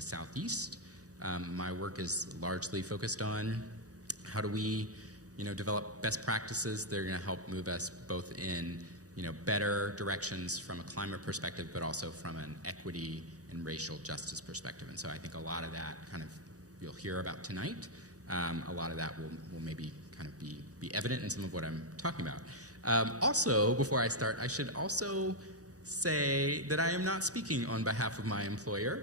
the Southeast. My work is largely focused on how do we, develop best practices that are going to help move us both in, better directions from a climate perspective, but also from an equity and racial justice perspective. And so I think a lot of that kind of you'll hear about tonight. A lot of that will maybe kind of be evident in some of what I'm talking about. Also, before I start, I should also say that I am not speaking on behalf of my employer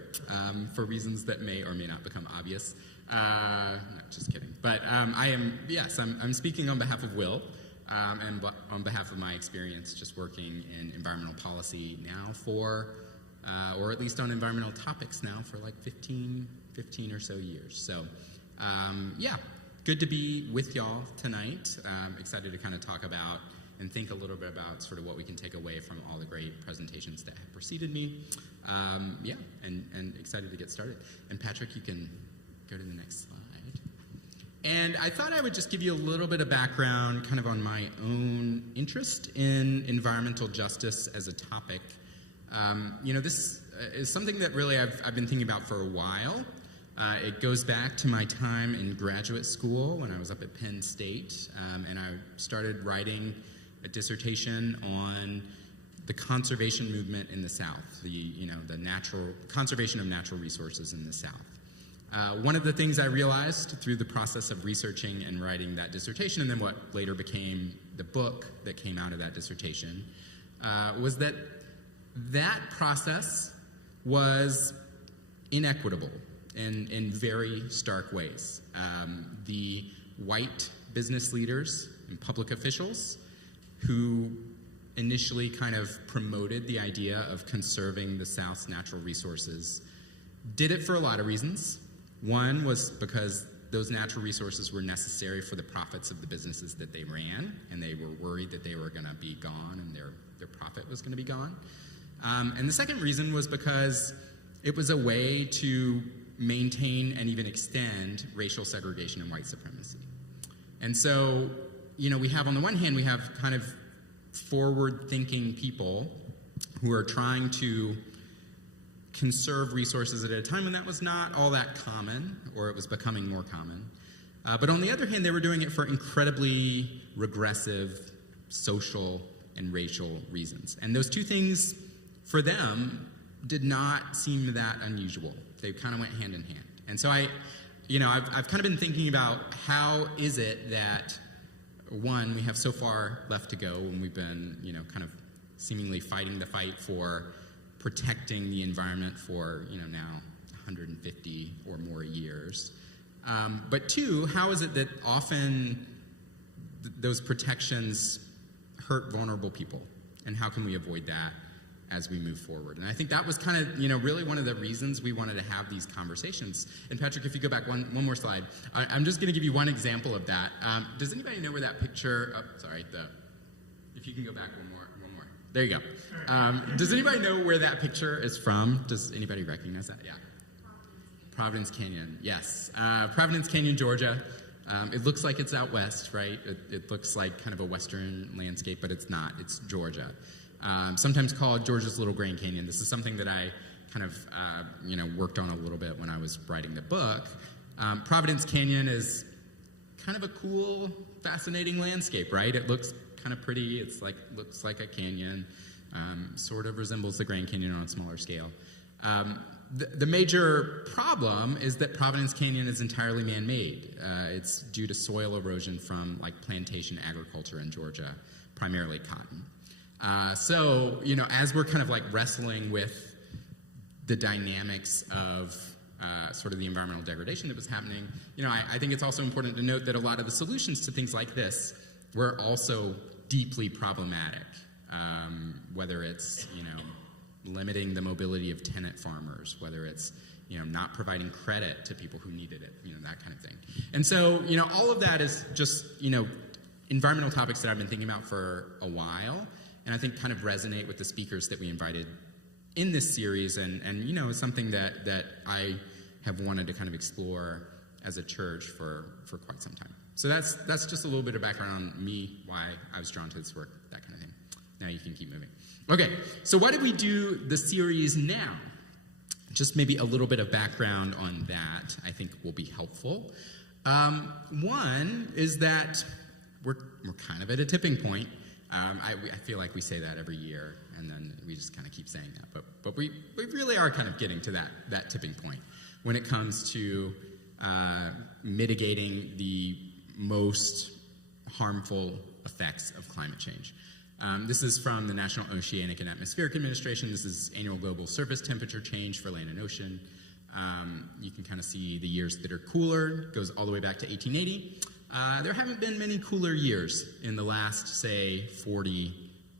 for reasons that may or may not become obvious. No, just kidding. But I'm speaking on behalf of Will and on behalf of my experience just working in environmental policy now for, or at least on environmental topics now for like 15 or so years. So, good to be with y'all tonight. Excited to kind of talk about and think a little bit about sort of what we can take away from all the great presentations that have preceded me. And excited to get started. And Patrick, you can go to the next slide. And I thought I would just give you a little bit of background kind of on my own interest in environmental justice as a topic. This is something that really I've been thinking about for a while. It goes back to my time in graduate school when I was up at Penn State, and I started writing a dissertation on the conservation movement in the South, the conservation of natural resources in the South. One of the things I realized through the process of researching and writing that dissertation, and then what later became the book that came out of that dissertation, was that process was inequitable in very stark ways. The white business leaders and public officials who initially kind of promoted the idea of conserving the South's natural resources did it for a lot of reasons. One was because those natural resources were necessary for the profits of the businesses that they ran, and they were worried that they were going to be gone and their profit was going to be gone. And the second reason was because it was a way to maintain and even extend racial segregation and white supremacy. And so, we have on the one hand, we have kind of forward-thinking people who are trying to conserve resources at a time when that was not all that common, or it was becoming more common. But on the other hand, they were doing it for incredibly regressive social and racial reasons. And those two things, for them, did not seem that unusual. They kind of went hand in hand. And so I've kind of been thinking about how is it that, one, we have so far left to go when we've been, kind of seemingly fighting the fight for protecting the environment for, now 150 or more years. But two, how is it that often those protections hurt vulnerable people? And how can we avoid that as we move forward? And I think that was kind of, really one of the reasons we wanted to have these conversations. And Patrick, if you go back one more slide, I'm just going to give you one example of that. Does anybody know where that picture, if you can go back one more. There you go. Does anybody know where that picture is from? Does anybody recognize that? Yeah. Providence Canyon, yes. Providence Canyon, Georgia. It looks like it's out west, right? It looks like kind of a western landscape, but it's not. It's Georgia. Sometimes called Georgia's Little Grand Canyon. This is something that I kind of, worked on a little bit when I was writing the book. Providence Canyon is kind of a cool, fascinating landscape, right? It looks kind of pretty. Looks like a canyon. Sort of resembles the Grand Canyon on a smaller scale. The major problem is that Providence Canyon is entirely man-made. It's due to soil erosion from plantation agriculture in Georgia, primarily cotton. So, as we're kind of wrestling with the dynamics of sort of the environmental degradation that was happening, I think it's also important to note that a lot of the solutions to things like this were also deeply problematic, whether it's, limiting the mobility of tenant farmers, whether it's, not providing credit to people who needed it, that kind of thing. And so, all of that is just, environmental topics that I've been thinking about for a while, and I think kind of resonate with the speakers that we invited in this series, and is something that I have wanted to kind of explore as a church for quite some time. So that's just a little bit of background on me, why I was drawn to this work, that kind of thing. Now you can keep moving. Okay, so why did we do the series now? just maybe a little bit of background on that I think will be helpful. One is that we're kind of at a tipping point. I feel like we say that every year, and then we just kind of keep saying that. But we really are kind of getting to that tipping point when it comes to mitigating the most harmful effects of climate change. This is from the National Oceanic and Atmospheric Administration. This is annual global surface temperature change for land and ocean. You can kind of see the years that are cooler. It goes all the way back to 1880. There haven't been many cooler years in the last, say, 40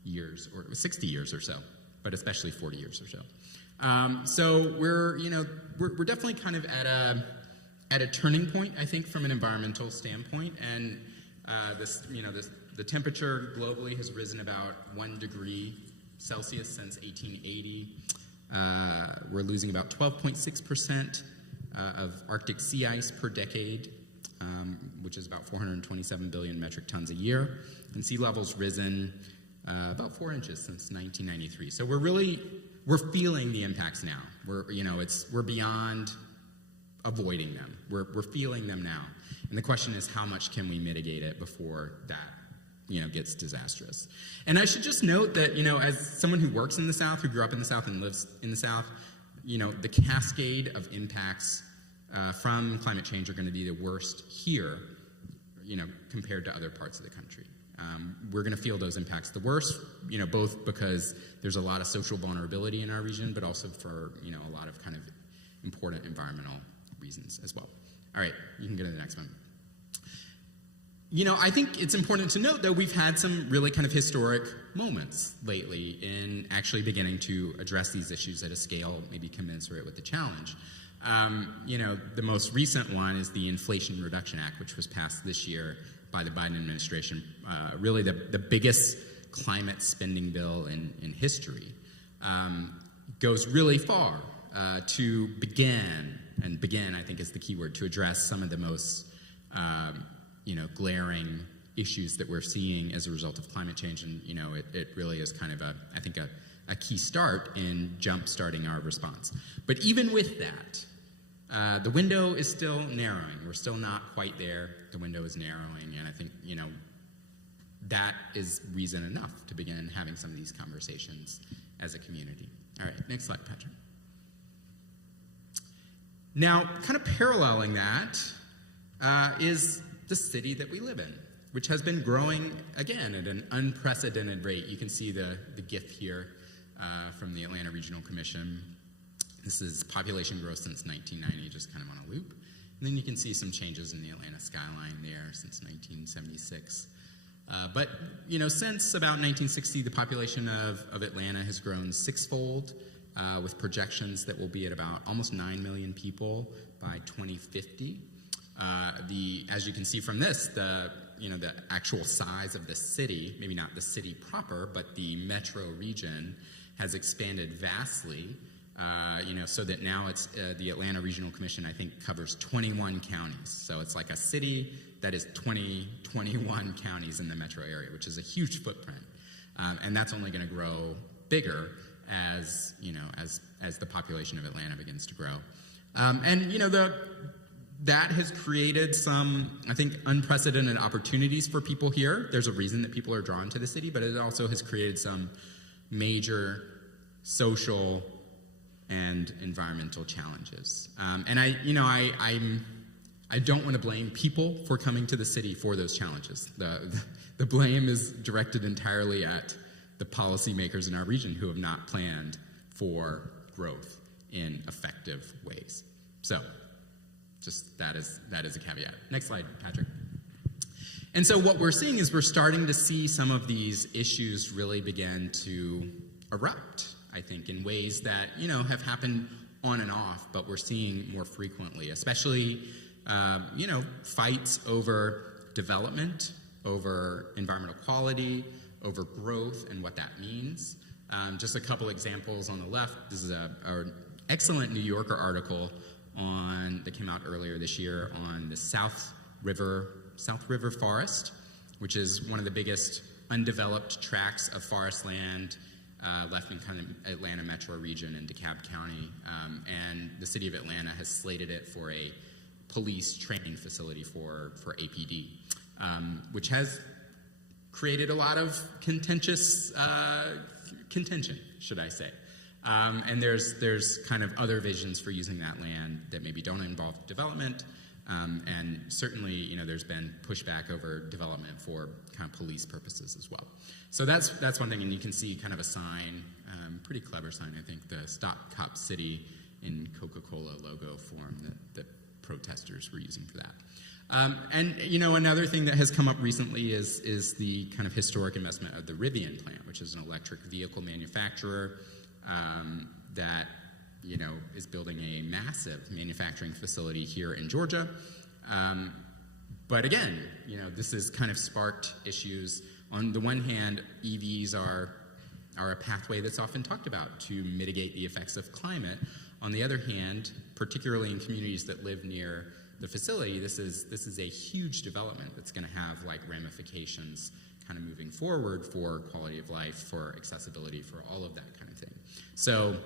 years or 60 years or so, but especially 40 years or so. So we're definitely kind of at a turning point, I think, from an environmental standpoint. And the temperature globally has risen about 1 degree Celsius since 1880. We're losing about 12.6% of Arctic sea ice per decade, which is about 427 billion metric tons a year. And sea level's risen about 4 inches since 1993. So we're feeling the impacts now. We're beyond avoiding them. We're feeling them now. And the question is, how much can we mitigate it before that gets disastrous? And I should just note that, as someone who works in the South, who grew up in the South and lives in the South, the cascade of impacts from climate change are going to be the worst here, compared to other parts of the country. We're going to feel those impacts the worst, both because there's a lot of social vulnerability in our region, but also for, a lot of kind of important environmental reasons as well. All right, you can go to the next one. I think it's important to note, though, we've had some really kind of historic moments lately in actually beginning to address these issues at a scale maybe commensurate with the challenge. The most recent one is the Inflation Reduction Act, which was passed this year by the Biden administration, really the biggest climate spending bill in history. Goes really far to begin, and begin I think is the key word, to address some of the most glaring issues that we're seeing as a result of climate change. And, it really is kind of I think a key start in jump-starting our response. But even with that, the window is still narrowing. We're still not quite there. The window is narrowing, and I think, that is reason enough to begin having some of these conversations as a community. All right, next slide, Patrick. Now, kind of paralleling that is the city that we live in, which has been growing, again, at an unprecedented rate. You can see the GIF here from the Atlanta Regional Commission. This is population growth since 1990, just kind of on a loop. And then you can see some changes in the Atlanta skyline there since 1976. But, since about 1960, the population of Atlanta has grown sixfold, with projections that will be at about almost 9 million people by 2050. As you can see from this, the actual size of the city, maybe not the city proper, but the metro region has expanded vastly, so that now it's the Atlanta Regional Commission, I think, covers 21 counties. So it's like a city that is 21 counties in the metro area, which is a huge footprint. And that's only going to grow bigger as the population of Atlanta begins to grow. That has created some, I think, unprecedented opportunities for people here. There's a reason that people are drawn to the city, but it also has created some major social and environmental challenges. And I don't want to blame people for coming to the city for those challenges. The blame is directed entirely at the policymakers in our region who have not planned for growth in effective ways. So, just that is a caveat. Next slide, Patrick. And so what we're seeing is we're starting to see some of these issues really begin to erupt, I think, in ways that, have happened on and off, but we're seeing more frequently, especially, fights over development, over environmental quality, over growth and what that means. Just a couple examples on the left. This is an excellent New Yorker article that came out earlier this year on the South River Forest, which is one of the biggest undeveloped tracts of forest land left in kind of Atlanta metro region and DeKalb County, and the city of Atlanta has slated it for a police training facility for APD, which has created a lot of contention, should I say. And there's kind of other visions for using that land that maybe don't involve development, and certainly, there's been pushback over development for kind of police purposes as well. So that's one thing, and you can see kind of a sign, pretty clever sign, I think, the Stop Cop City in Coca-Cola logo form that protesters were using for that. And another thing that has come up recently is the kind of historic investment of the Rivian plant, which is an electric vehicle manufacturer that is building a massive manufacturing facility here in Georgia. But again, this has kind of sparked issues. On the one hand, EVs are a pathway that's often talked about to mitigate the effects of climate. On the other hand, particularly in communities that live near the facility, this is a huge development that's going to have ramifications kind of moving forward for quality of life, for accessibility, for all of that kind of thing. So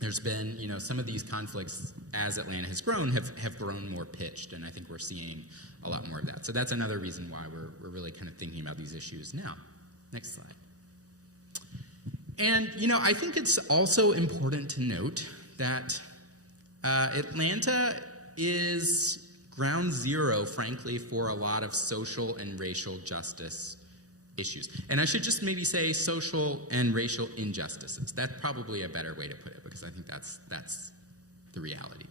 there's been, some of these conflicts as Atlanta has grown have grown more pitched, and I think we're seeing a lot more of that. So that's another reason why we're really kind of thinking about these issues now. Next slide. And, I think it's also important to note that Atlanta is ground zero, frankly, for a lot of social and racial justice issues. And I should just maybe say social and racial injustices. That's probably a better way to put it, because I think that's the reality.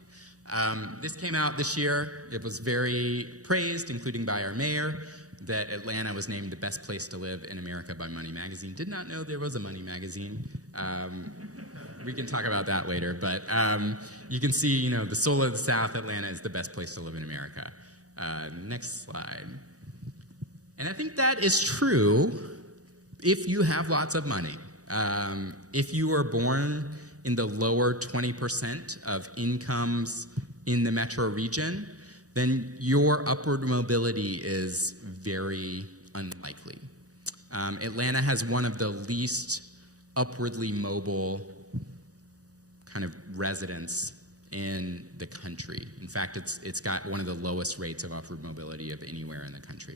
This came out this year. It was very praised, including by our mayor, that Atlanta was named the best place to live in America by Money Magazine. Did not know there was a Money Magazine. We can talk about that later, but you can see, the soul of the South, Atlanta is the best place to live in America. Next slide. And I think that is true if you have lots of money. If you are born in the lower 20% of incomes in the metro region, then your upward mobility is very unlikely. Atlanta has one of the least upwardly mobile kind of residents in the country. In fact, it's got one of the lowest rates of upward mobility of anywhere in the country.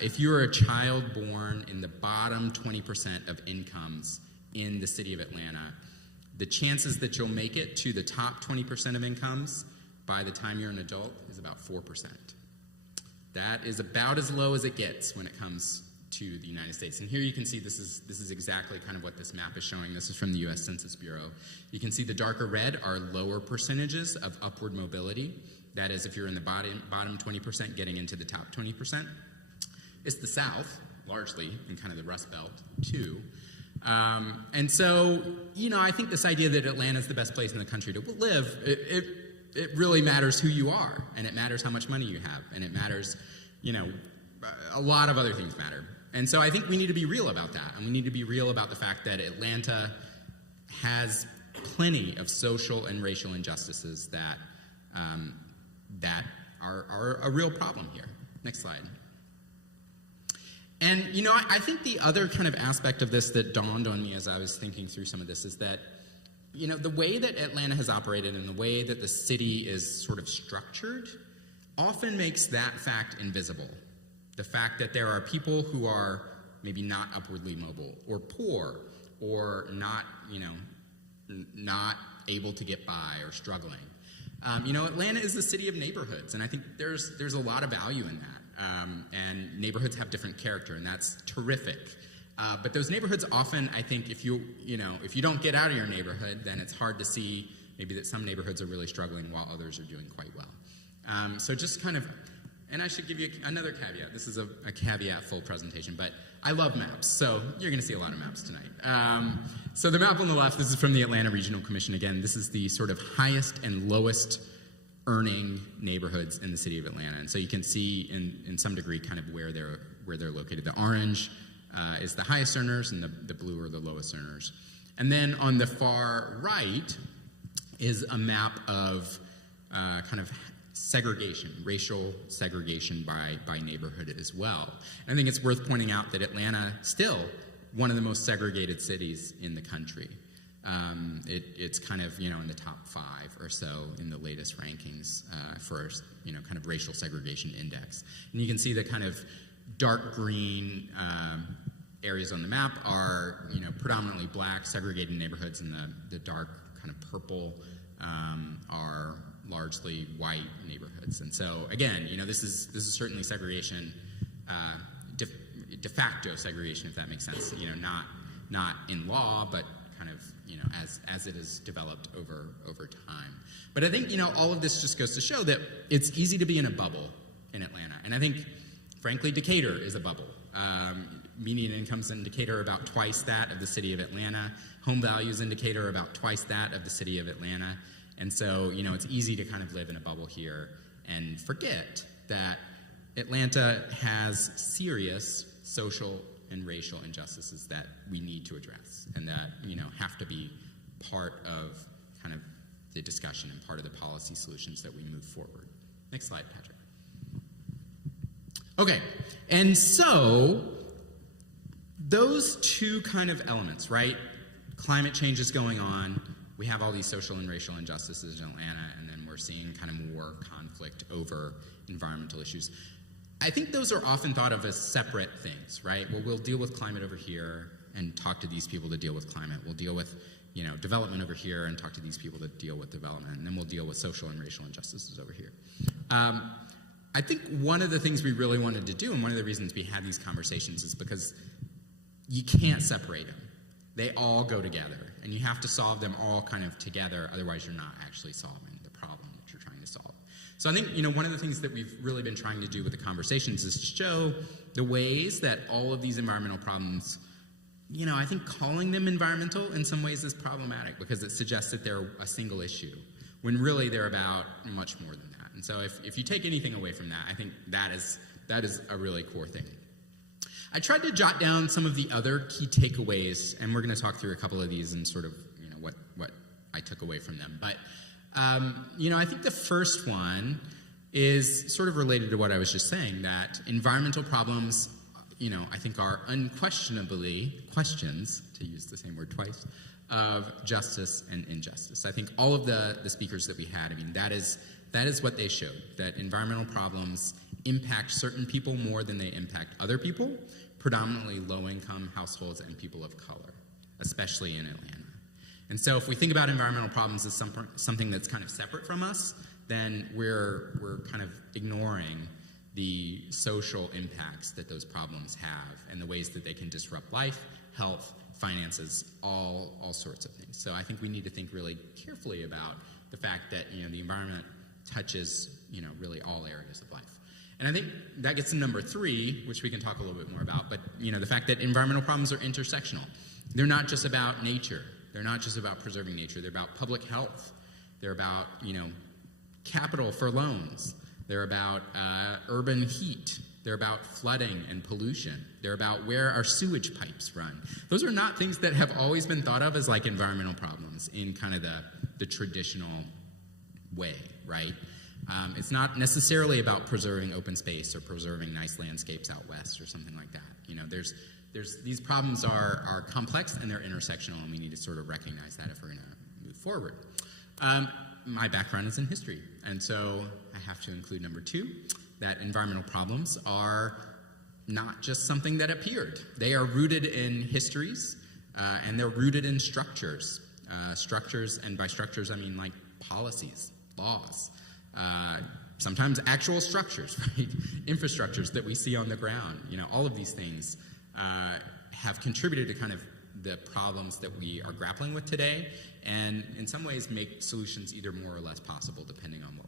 If you're a child born in the bottom 20% of incomes in the city of Atlanta, the chances that you'll make it to the top 20% of incomes by the time you're an adult is about 4%. That is about as low as it gets when it comes to the United States. And here you can see this is exactly kind of what this map is showing. This is from the U.S. Census Bureau. You can see the darker red are lower percentages of upward mobility. That is, if you're in the bottom 20% getting into the top 20%. It's the South, largely, and kind of the Rust Belt, too. And so, I think this idea that Atlanta is the best place in the country to live, it really matters who you are, and it matters how much money you have, and it matters, a lot of other things matter. And so I think we need to be real about that, and we need to be real about the fact that Atlanta has plenty of social and racial injustices that are a real problem here. Next slide. And, I think the other kind of aspect of this that dawned on me as I was thinking through some of this is that, the way that Atlanta has operated and the way that the city is sort of structured often makes that fact invisible. The fact that there are people who are maybe not upwardly mobile or poor or not, not able to get by or struggling. Atlanta is the city of neighborhoods, and I think there's a lot of value in that. And neighborhoods have different character, and that's terrific. But those neighborhoods often, I think, if you don't get out of your neighborhood, then it's hard to see maybe that some neighborhoods are really struggling while others are doing quite well. So just kind of, and I should give you another caveat. This is a caveat-full presentation, but I love maps, so you're going to see a lot of maps tonight. So the map on the left, this is from the Atlanta Regional Commission. Again, this is the sort of highest and lowest earning neighborhoods in the city of Atlanta. And so you can see in some degree kind of where they're located. The orange is the highest earners, and the blue are the lowest earners. And then on the far right is a map of kind of segregation, racial segregation by neighborhood as well. And I think it's worth pointing out that Atlanta still one of the most segregated cities in the country. It's kind of, in the top 5 or so in the latest rankings for, kind of racial segregation index. And you can see the kind of dark green areas on the map are, predominantly black segregated neighborhoods, and the dark kind of purple are largely white neighborhoods. And so, again, this is certainly segregation, de facto segregation, if that makes sense. Not in law, but kind of, as it has developed over time. But I think, all of this just goes to show that it's easy to be in a bubble in Atlanta. And I think, frankly, Decatur is a bubble. Median incomes in Decatur are about twice that of the city of Atlanta. Home values in Decatur are about twice that of the city of Atlanta. And so, it's easy to kind of live in a bubble here and forget that Atlanta has serious social and racial injustices that we need to address, and that, have to be part of kind of the discussion and part of the policy solutions that we move forward. Next slide, Patrick. Okay, and so those two kind of elements, right? Climate change is going on. We have all these social and racial injustices in Atlanta, and then we're seeing kind of more conflict over environmental issues. I think those are often thought of as separate things, right? Well, we'll deal with climate over here and talk to these people to deal with climate. We'll deal with, development over here and talk to these people to deal with development. And then we'll deal with social and racial injustices over here. I think one of the things we really wanted to do, and one of the reasons we had these conversations, is because you can't separate them. They all go together, and you have to solve them all kind of together, otherwise you're not actually solving the problem that you're trying to solve. So I think, one of the things that we've really been trying to do with the conversations is to show the ways that all of these environmental problems, I think calling them environmental in some ways is problematic, because it suggests that they're a single issue, when really they're about much more than that. And so if you take anything away from that, I think that is a really core thing. I tried to jot down some of the other key takeaways, and we're going to talk through a couple of these and sort of, what I took away from them. But I think the first one is sort of related to what I was just saying, that environmental problems, I think are unquestionably questions, to use the same word twice, of justice and injustice. I think all of the speakers that we had, that is what they showed, that environmental problems impact certain people more than they impact other people, predominantly low-income households and people of color, especially in Atlanta. And so if we think about environmental problems as something that's kind of separate from us, then we're kind of ignoring the social impacts that those problems have and the ways that they can disrupt life, health, finances, all sorts of things. So I think we need to think really carefully about the fact that, the environment touches, really all areas of life. And I think that gets to number 3, which we can talk a little bit more about, but, the fact that environmental problems are intersectional. They're not just about nature. They're not just about preserving nature. They're about public health. They're about, capital for loans. They're about urban heat. They're about flooding and pollution. They're about where our sewage pipes run. Those are not things that have always been thought of as like environmental problems in kind of the traditional way, right? It's not necessarily about preserving open space or preserving nice landscapes out west or something like that. There's these problems are complex and they're intersectional, and we need to sort of recognize that if we're going to move forward. My background is in history, and so I have to include number 2, that environmental problems are not just something that appeared. They are rooted in histories, and they're rooted in structures. Structures, and by structures I mean like policies, laws, sometimes actual structures, right? Infrastructures that we see on the ground. All of these things have contributed to kind of the problems that we are grappling with today, and in some ways make solutions either more or less possible depending on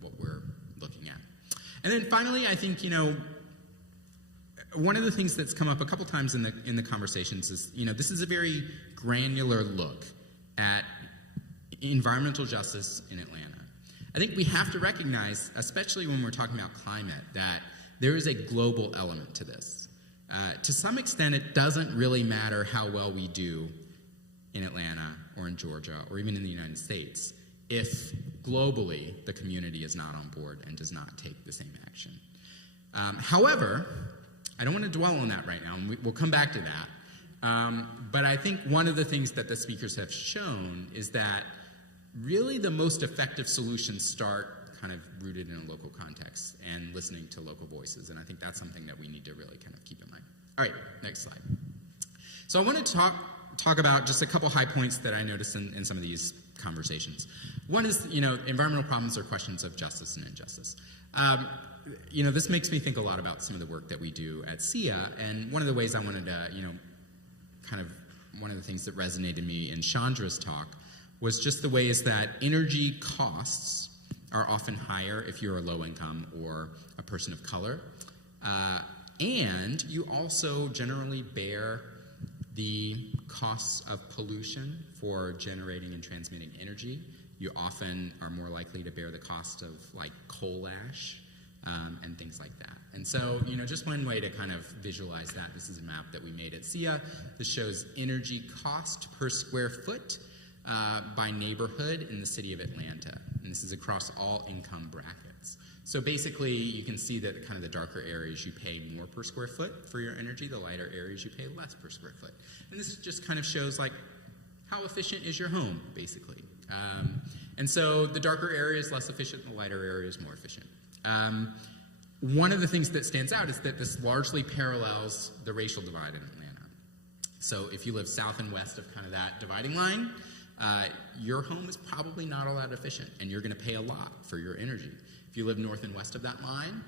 what we're looking at. And then finally, I think one of the things that's come up a couple times in the conversations is this is a very granular look at environmental justice in Atlanta. I think we have to recognize, especially when we're talking about climate, that there is a global element to this. To some extent, it doesn't really matter how well we do in Atlanta or in Georgia or even in the United States if globally the community is not on board and does not take the same action. However, I don't want to dwell on that right now, and we'll come back to that. But I think one of the things that the speakers have shown is that really the most effective solutions start kind of rooted in a local context and listening to local voices. And I think that's something that we need to really kind of keep in mind. All right, next slide. So I want to talk about just a couple high points that I noticed in some of these conversations. One is, environmental problems are questions of justice and injustice. This makes me think a lot about some of the work that we do at SIA, and one of the ways I wanted to, one of the things that resonated me in Chandra's talk was just the ways that energy costs are often higher if you're a low income or a person of color. And you also generally bear the costs of pollution for generating and transmitting energy. You often are more likely to bear the cost of like coal ash and things like that. And so, just one way to kind of visualize that, this is a map that we made at SIA. This shows energy cost per square foot by neighborhood in the city of Atlanta. And this is across all income brackets. So basically, you can see that kind of the darker areas you pay more per square foot for your energy, the lighter areas you pay less per square foot. And this just kind of shows like how efficient is your home, basically. And so the darker area is less efficient, the lighter area is more efficient. One of the things that stands out is that this largely parallels the racial divide in Atlanta. So if you live south and west of kind of that dividing line, your home is probably not all that efficient, and you're going to pay a lot for your energy. If you live north and west of that line,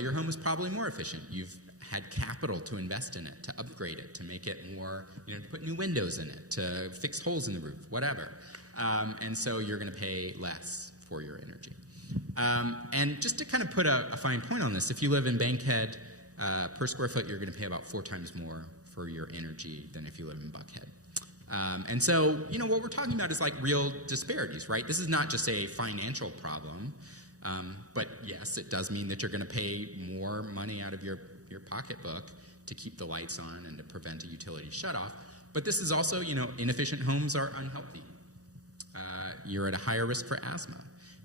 your home is probably more efficient. You've had capital to invest in it, to upgrade it, to make it more, to put new windows in it, to fix holes in the roof, whatever. And so you're going to pay less for your energy. And just to kind of put a fine point on this, if you live in Bankhead, per square foot, you're going to pay about 4 times more for your energy than if you live in Buckhead. And so, what we're talking about is like real disparities, right? This is not just a financial problem, but yes, it does mean that you're going to pay more money out of your pocketbook to keep the lights on and to prevent a utility shutoff. But this is also, inefficient homes are unhealthy. You're at a higher risk for asthma.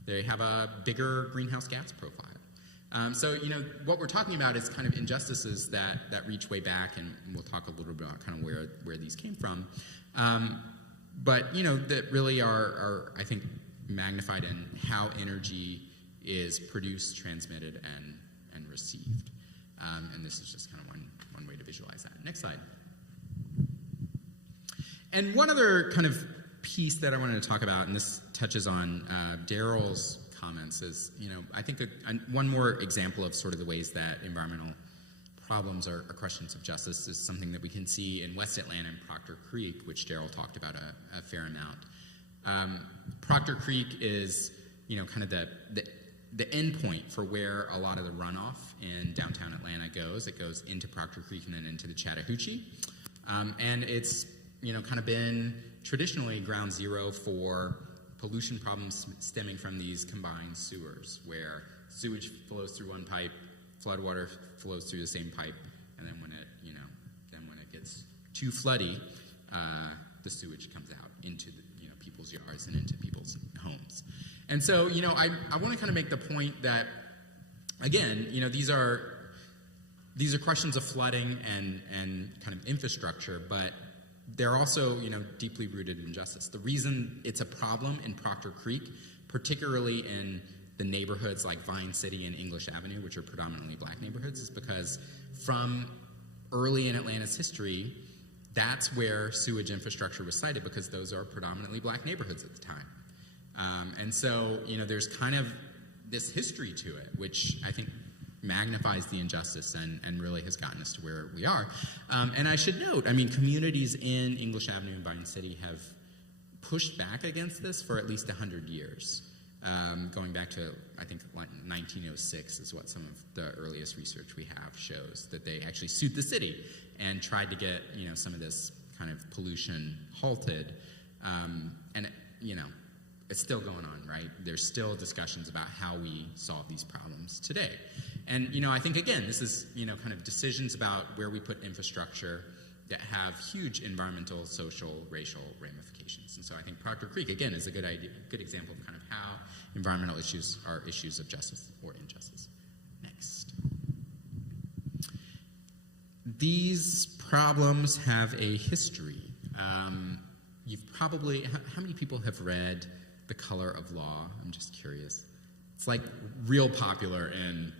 They have a bigger greenhouse gas profile. So, what we're talking about is kind of injustices that reach way back, and we'll talk a little bit about kind of where these came from. But, that really are, I think, magnified in how energy is produced, transmitted, and received. And this is just kind of one way to visualize that. Next slide. And one other kind of piece that I wanted to talk about, and this touches on Daryl's comments, is, I think one more example of sort of the ways that environmental problems are questions of justice is something that we can see in West Atlanta and Proctor Creek, which Daryl talked about a fair amount. Proctor Creek is, kind of the end point for where a lot of the runoff in downtown Atlanta goes. It goes into Proctor Creek and then into the Chattahoochee. And it's, kind of been traditionally ground zero for pollution problems stemming from these combined sewers, where sewage flows through one pipe, floodwater flows through the same pipe, and then when it gets too floody, the sewage comes out into people's yards and into people's homes. And so, I want to kind of make the point that, again, these are questions of flooding and kind of infrastructure, but they're also, deeply rooted in justice. The reason it's a problem in Proctor Creek, particularly in the neighborhoods like Vine City and English Avenue, which are predominantly black neighborhoods, is because from early in Atlanta's history, that's where sewage infrastructure was sited, because those are predominantly black neighborhoods at the time. And so, there's kind of this history to it, which I think magnifies the injustice and really has gotten us to where we are. And I should note, communities in English Avenue and Vine City have pushed back against this for at least 100 years. Going back to, I think, 1906 is what some of the earliest research we have shows, that they actually sued the city and tried to get, some of this kind of pollution halted. And, it's still going on, right? There's still discussions about how we solve these problems today. And, I think, again, this is, kind of decisions about where we put infrastructure that have huge environmental, social, racial ramifications. And so I think Proctor Creek, again, is a good example of kind of how environmental issues are issues of justice or injustice. Next. These problems have a history. You've probably, how many people have read The Color of Law? I'm just curious. It's like real popular in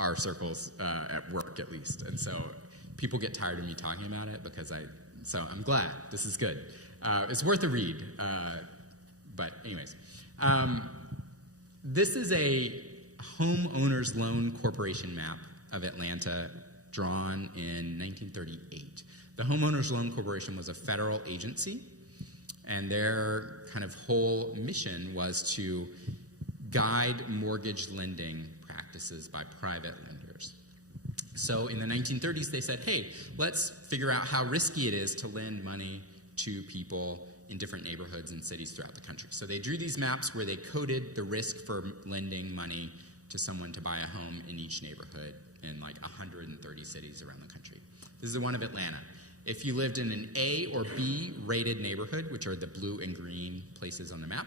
our circles at work, at least. And so people get tired of me talking about it so I'm glad. This is good. It's worth a read. But anyways, this is a homeowners loan corporation map of Atlanta drawn in 1938. The Homeowners Loan Corporation was a federal agency, and their kind of whole mission was to guide mortgage lending practices by private lenders. So in the 1930s, they said, hey, let's figure out how risky it is to lend money to people in different neighborhoods and cities throughout the country. So they drew these maps where they coded the risk for lending money to someone to buy a home in each neighborhood in like 130 cities around the country. This is the one of Atlanta. If you lived in an A or B rated neighborhood, which are the blue and green places on the map,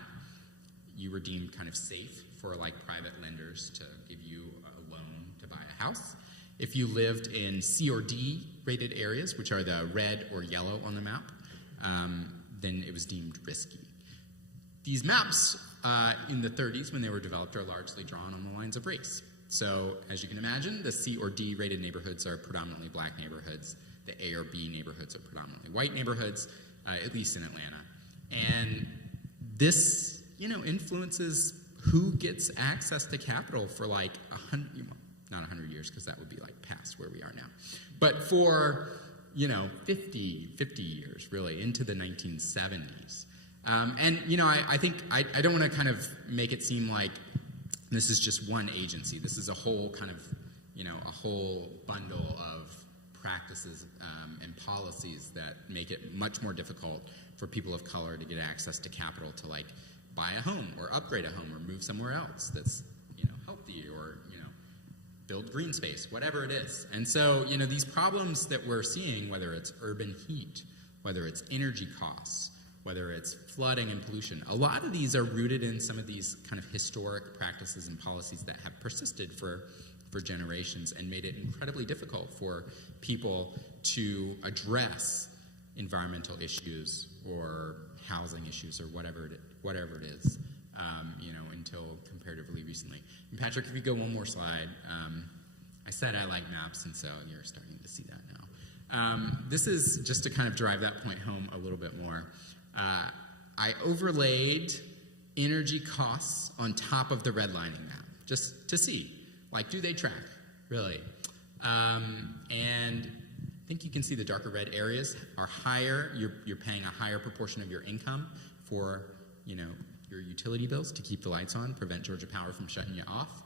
you were deemed kind of safe for like private lenders to give you a loan to buy a house. If you lived in C or D rated areas, which are the red or yellow on the map, then it was deemed risky. These maps in the 30s, when they were developed, are largely drawn on the lines of race. So, as you can imagine, the C or D rated neighborhoods are predominantly black neighborhoods. The A or B neighborhoods are predominantly white neighborhoods, at least in Atlanta. And this, influences who gets access to capital for like 100, not 100 years, because that would be like past where we are now. But for, 50 years, really, into the 1970s. I think I don't want to kind of make it seem like this is just one agency. This is a whole kind of, a whole bundle of practices and policies that make it much more difficult for people of color to get access to capital to like buy a home or upgrade a home or move somewhere else that's, healthy or, build green space, whatever it is. And so, these problems that we're seeing, whether it's urban heat, whether it's energy costs, whether it's flooding and pollution, a lot of these are rooted in some of these kind of historic practices and policies that have persisted for generations and made it incredibly difficult for people to address environmental issues or housing issues or whatever it is, until comparatively recently. And Patrick, if you go one more slide, I said I like maps, and so you're starting to see that now. This is just to kind of drive that point home a little bit more. I overlaid energy costs on top of the redlining map, just to see, do they track, really? And I think you can see the darker red areas are higher. You're paying a higher proportion of your income for, your utility bills to keep the lights on, prevent Georgia Power from shutting you off.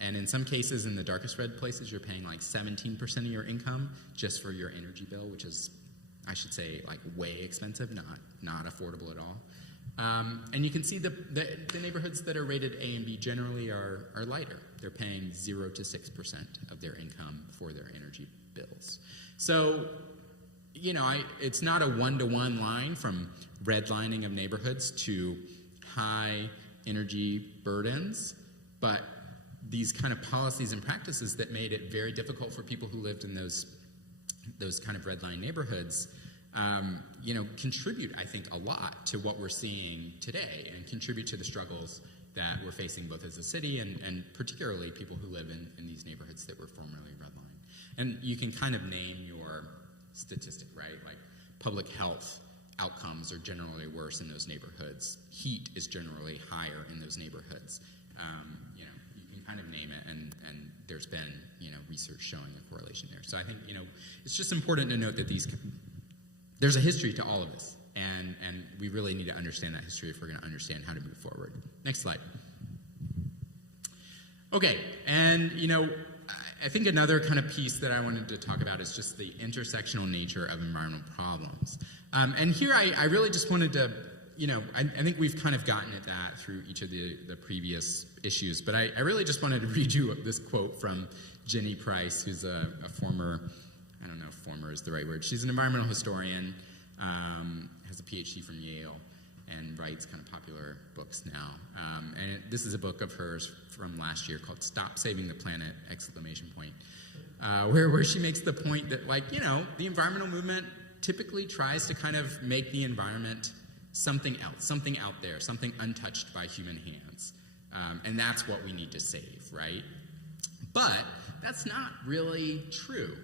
And in some cases, in the darkest red places, you're paying like 17% of your income just for your energy bill, which is, I should say, like way expensive, not affordable at all. And you can see the neighborhoods that are rated A and B generally are lighter. They're paying 0 to 6% of their income for their energy bills. So, it's not a one-to-one line from redlining of neighborhoods to high energy burdens, but these kind of policies and practices that made it very difficult for people who lived in those kind of redline neighborhoods, contribute, I think, a lot to what we're seeing today and contribute to the struggles that we're facing both as a city and particularly people who live in these neighborhoods that were formerly redlined. And you can kind of name your statistic, right? Like public health outcomes are generally worse in those neighborhoods. Heat is generally higher in those neighborhoods. You can kind of name it, and there's been, research showing a correlation there. So I think, it's just important to note that there's a history to all of this, and we really need to understand that history if we're going to understand how to move forward. Next slide. Okay, and, I think another kind of piece that I wanted to talk about is just the intersectional nature of environmental problems. And here I really just wanted to, I think we've kind of gotten at that through each of the previous issues, but I really just wanted to read you this quote from Jenny Price, who's a former, I don't know if former is the right word, she's an environmental historian, has a PhD from Yale, and writes kind of popular books now. This is a book of hers from last year called Stop Saving the Planet, exclamation point. where she makes the point that, like, the environmental movement typically tries to kind of make the environment something else, something out there, something untouched by human hands. And that's what we need to save, right? But that's not really true.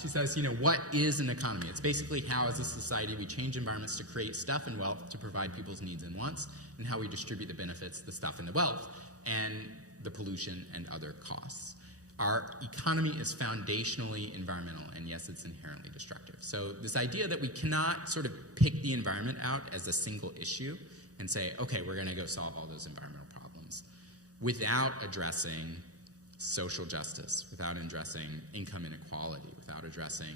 She says, what is an economy? It's basically how, as a society, we change environments to create stuff and wealth to provide people's needs and wants, and how we distribute the benefits, the stuff and the wealth, and the pollution and other costs. Our economy is foundationally environmental, and yes, it's inherently destructive. So this idea that we cannot sort of pick the environment out as a single issue and say, okay, we're going to go solve all those environmental problems without addressing social justice, without addressing income inequality, without addressing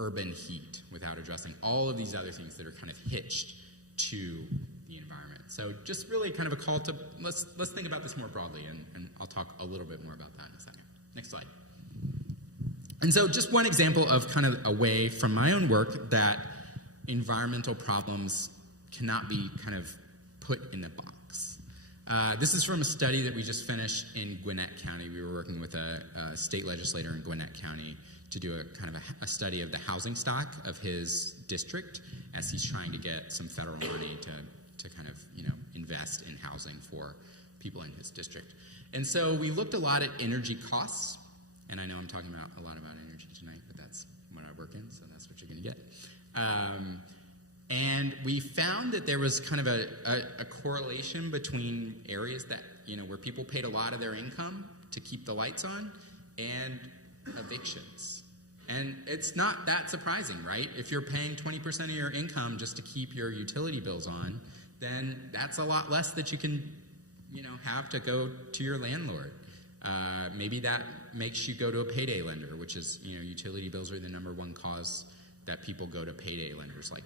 urban heat, without addressing all of these other things that are kind of hitched to the environment. So just really kind of a call to, let's think about this more broadly, and I'll talk a little bit more about that in a second. Next slide. And so just one example of kind of a way from my own work that environmental problems cannot be kind of put in the box. This is from a study that we just finished in Gwinnett County. We were working with a state legislator in Gwinnett County to do a kind of a study of the housing stock of his district as he's trying to get some federal money to kind of, invest in housing for people in his district. And so we looked a lot at energy costs, and I know I'm talking a lot about energy tonight, but that's what I work in, so that's what you're going to get. And we found that there was kind of a correlation between areas that, where people paid a lot of their income to keep the lights on and evictions. And it's not that surprising, right? If you're paying 20% of your income just to keep your utility bills on, then that's a lot less that you can, have to go to your landlord. Maybe that makes you go to a payday lender, which is, utility bills are the number one cause that people go to payday lenders like,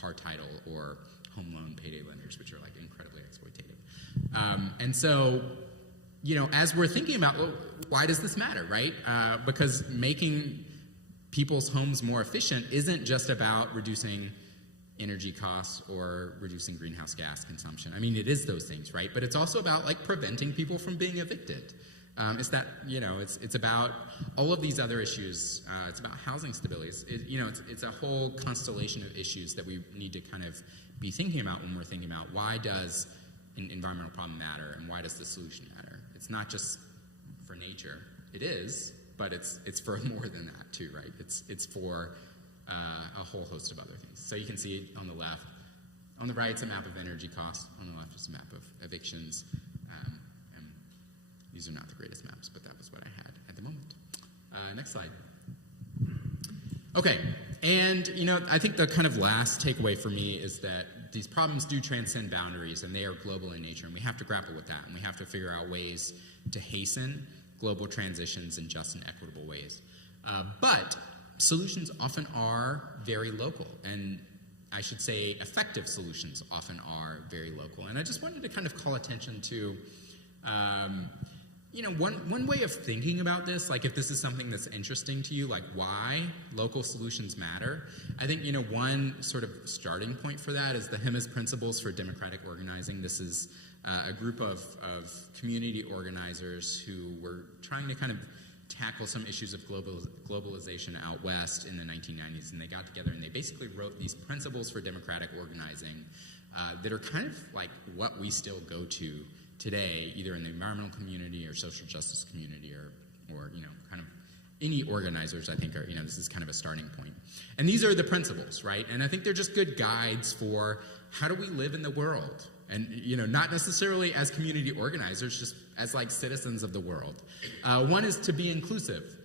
car title or home loan payday lenders, which are like incredibly exploitative. And so, as we're thinking about, well, why does this matter, right? Because making people's homes more efficient isn't just about reducing energy costs or reducing greenhouse gas consumption. I mean, it is those things, right? But it's also about like preventing people from being evicted. It's that, it's about all of these other issues. It's about housing stability. It's a whole constellation of issues that we need to kind of be thinking about when we're thinking about why does an environmental problem matter and why does the solution matter? It's not just for nature. It is, but it's for more than that too, right? It's for a whole host of other things. So you can see on the left, on the right, it's a map of energy costs. On the left is a map of evictions. And these are not the greatest maps, but that was what I had at the moment. Next slide. Okay, and I think the kind of last takeaway for me is that these problems do transcend boundaries, and they are global in nature, and we have to grapple with that, and we have to figure out ways to hasten global transitions in just and equitable ways. But solutions often are very local, and I should say effective solutions often are very local. And I just wanted to kind of call attention to, one way of thinking about this, like if this is something that's interesting to you, like why local solutions matter. I think, one sort of starting point for that is the HEMAS Principles for Democratic Organizing. This is a group of community organizers who were trying to kind of tackle some issues of globalization out west in the 1990s, and they got together and they basically wrote these principles for democratic organizing that are kind of like what we still go to today, either in the environmental community or social justice community or kind of any organizers. I think are, this is kind of a starting point. And these are the principles, right? And I think they're just good guides for how do we live in the world? And, not necessarily as community organizers, just as like citizens of the world. One is to be inclusive.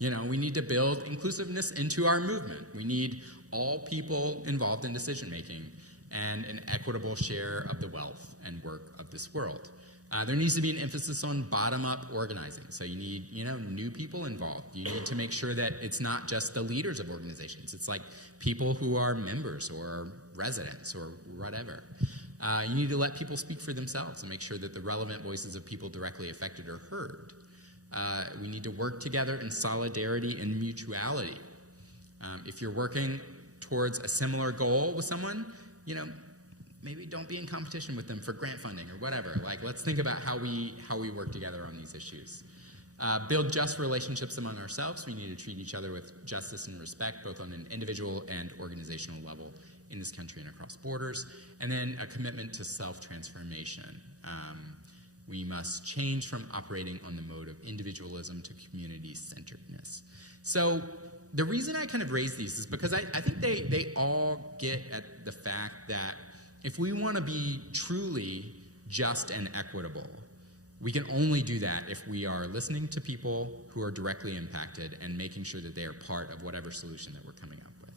We need to build inclusiveness into our movement. We need all people involved in decision making and an equitable share of the wealth and work of this world. There needs to be an emphasis on bottom-up organizing. So you need, new people involved. You need to make sure that it's not just the leaders of organizations. It's like people who are members or residents or whatever. You need to let people speak for themselves and make sure that the relevant voices of people directly affected are heard. We need to work together in solidarity and mutuality. If you're working towards a similar goal with someone, maybe don't be in competition with them for grant funding or whatever. Like, let's think about how we work together on these issues. Build just relationships among ourselves. We need to treat each other with justice and respect, both on an individual and organizational level in this country and across borders. And then a commitment to self-transformation. We must change from operating on the mode of individualism to community-centeredness. So the reason I kind of raise these is because I think they all get at the fact that if we want to be truly just and equitable, we can only do that if we are listening to people who are directly impacted and making sure that they are part of whatever solution that we're coming up with.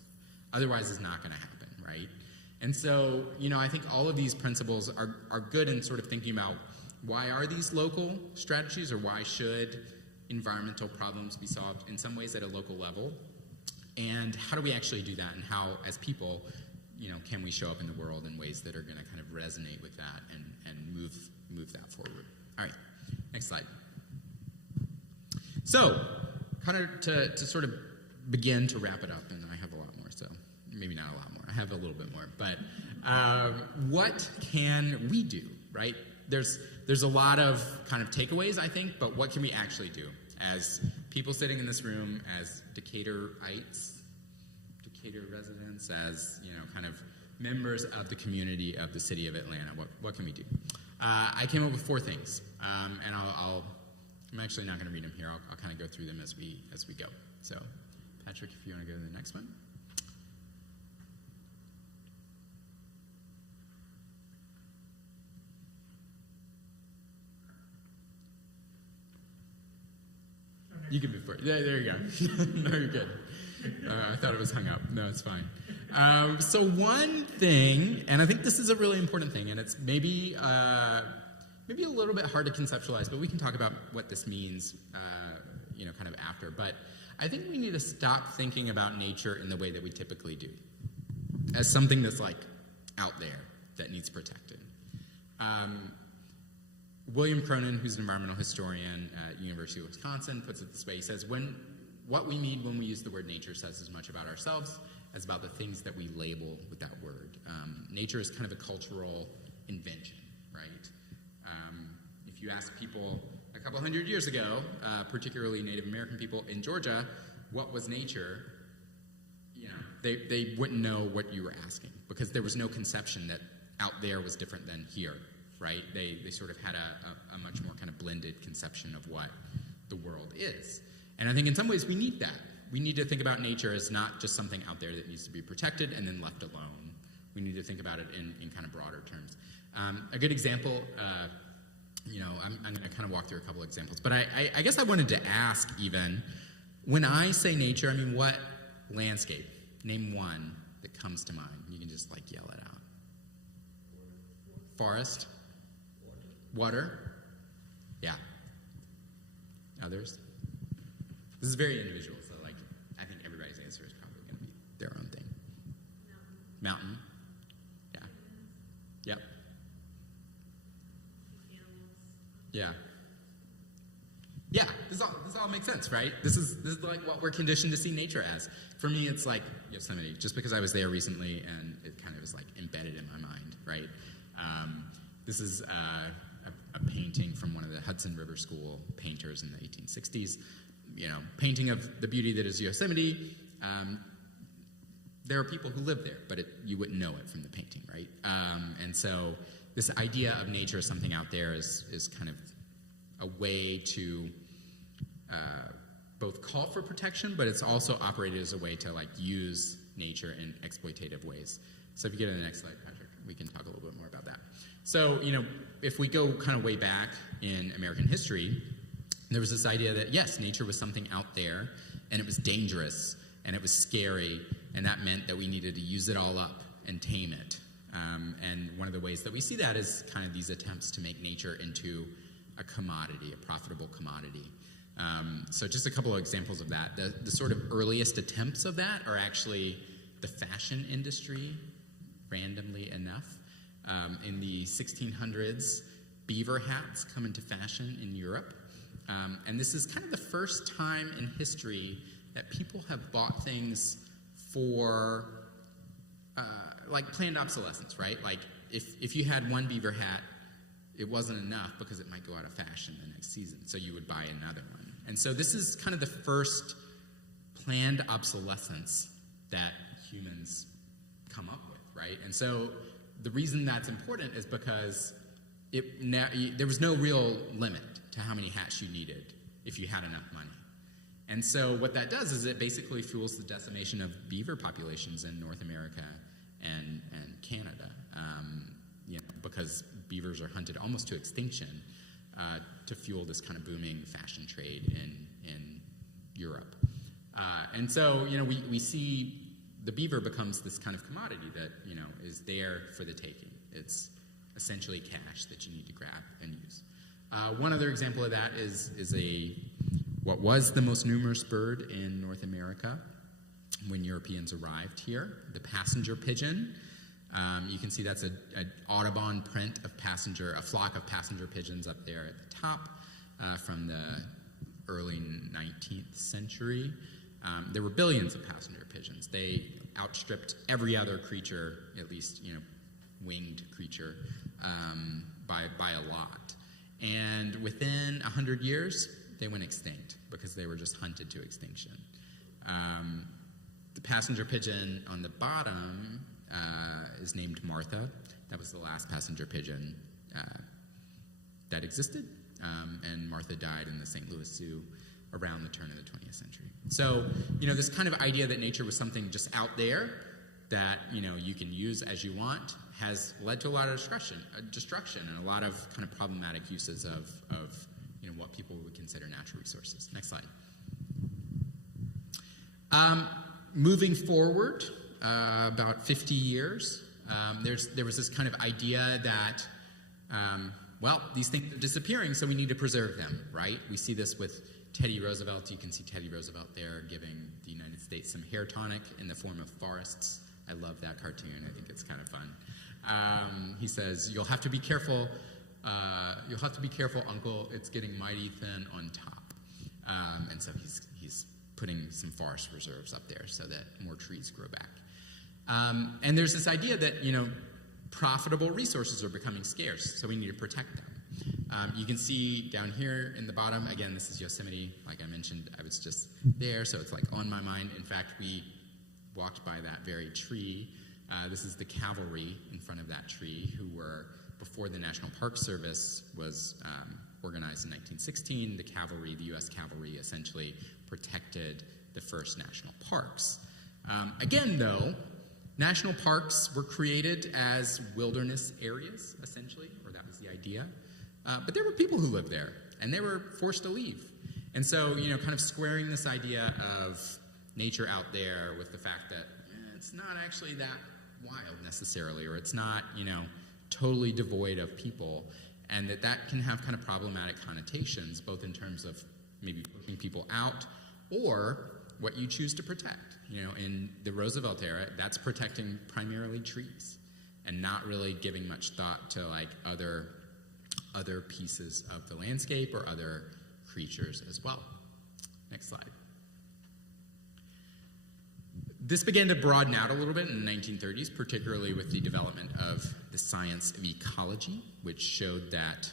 Otherwise, it's not going to happen, right? And so, I think all of these principles are good in sort of thinking about why are these local strategies, or why should environmental problems be solved in some ways at a local level, and how do we actually do that, and how, as people, can we show up in the world in ways that are going to kind of resonate with that and move that forward. All right, next slide. So, kind of to sort of begin to wrap it up, and I have a lot more, so maybe not a lot more. I have a little bit more, but what can we do, right? There's a lot of kind of takeaways, I think, but what can we actually do as people sitting in this room, as Decatur-ites, Decatur residents, as kind of members of the community of the city of Atlanta? What can we do? I came up with 4 things, and I'm actually not going to read them here. I'll kind of go through them as we go. So, Patrick, if you want to go to the next one. You can move forward. There you go. No, you're good. I thought it was hung up. No, it's fine. So one thing, and I think this is a really important thing, and it's maybe a little bit hard to conceptualize, but we can talk about what this means, kind of after. But I think we need to stop thinking about nature in the way that we typically do, as something that's like out there that needs protected. William Cronin, who's an environmental historian at University of Wisconsin, puts it this way. He says, what we need when we use the word nature says as much about ourselves as about the things that we label with that word. Nature is kind of a cultural invention, right? If you ask people a couple hundred years ago, particularly Native American people in Georgia, what was nature, they wouldn't know what you were asking, because there was no conception that out there was different than here. Right? They sort of had a much more kind of blended conception of what the world is. And I think in some ways we need that. We need to think about nature as not just something out there that needs to be protected and then left alone. We need to think about it in kind of broader terms. A good example, I'm going to kind of walk through a couple examples, but I guess I wanted to ask even, when I say nature, I mean, what landscape? Name one that comes to mind. You can just yell it out. Forest? Water? Yeah. Others? This is very individual, so I think everybody's answer is probably going to be their own thing. Mountain? Yeah. Yep. Yeah. Yeah, this all makes sense, right? This is like what we're conditioned to see nature as. For me, it's like Yosemite, just because I was there recently and it kind of is embedded in my mind, right? This is a painting from one of the Hudson River School painters in the 1860s. Painting of the beauty that is Yosemite. There are people who live there, but you wouldn't know it from the painting, right? And so this idea of nature as something out there is kind of a way to both call for protection, but it's also operated as a way to use nature in exploitative ways. So if you go to the next slide, Patrick, we can talk a little bit more about that. So, if we go kind of way back in American history, there was this idea that, yes, nature was something out there, and it was dangerous, and it was scary, and that meant that we needed to use it all up and tame it. And one of the ways that we see that is kind of these attempts to make nature into a commodity, a profitable commodity. So just a couple of examples of that. The sort of earliest attempts of that are actually the fashion industry, randomly enough. In the 1600s, beaver hats come into fashion in Europe. And this is kind of the first time in history that people have bought things for planned obsolescence, right? If you had one beaver hat, it wasn't enough because it might go out of fashion the next season, so you would buy another one. And so this is kind of the first planned obsolescence that humans come up with, right? And so the reason that's important is because there was no real limit to how many hats you needed if you had enough money. And so what that does is it basically fuels the decimation of beaver populations in North America and Canada, because beavers are hunted almost to extinction to fuel this kind of booming fashion trade in Europe. And so, we see the beaver becomes this kind of commodity that, is there for the taking. It's essentially cash that you need to grab and use. One other example of that is what was the most numerous bird in North America when Europeans arrived here, the passenger pigeon. You can see that's an Audubon print of a flock of passenger pigeons up there at the top from the early 19th century. There were billions of passenger pigeons. They outstripped every other creature, at least, winged creature, by a lot. And within 100 years, they went extinct because they were just hunted to extinction. The passenger pigeon on the bottom is named Martha. That was the last passenger pigeon that existed. And Martha died in the St. Louis Zoo around the turn of the 20th century. So, this kind of idea that nature was something just out there that, you can use as you want has led to a lot of destruction and a lot of kind of problematic uses of what people would consider natural resources. Next slide. Moving forward about 50 years, there was this kind of idea that, these things are disappearing, so we need to preserve them, right? We see this with Teddy Roosevelt. You can see Teddy Roosevelt there giving the United States some hair tonic in the form of forests. I love that cartoon. I think it's kind of fun. He says, "You'll have to be careful. You'll have to be careful, Uncle. It's getting mighty thin on top." And so he's putting some forest reserves up there so that more trees grow back. And there's this idea that profitable resources are becoming scarce, so we need to protect them. You can see down here in the bottom, again, this is Yosemite. Like I mentioned, I was just there, so it's like on my mind. In fact, we walked by that very tree. This is the cavalry in front of that tree, who were, before the National Park Service was organized in 1916, the U.S. cavalry essentially protected the first national parks. Again, though, national parks were created as wilderness areas, essentially, or that was the idea. But there were people who lived there, and they were forced to leave. And so, kind of squaring this idea of nature out there with the fact that it's not actually that wild necessarily, or it's not, totally devoid of people, and that can have kind of problematic connotations, both in terms of maybe pushing people out or what you choose to protect. In the Roosevelt era, that's protecting primarily trees and not really giving much thought to like other pieces of the landscape or other creatures as well. Next slide. This began to broaden out a little bit in the 1930s, particularly with the development of the science of ecology, which showed that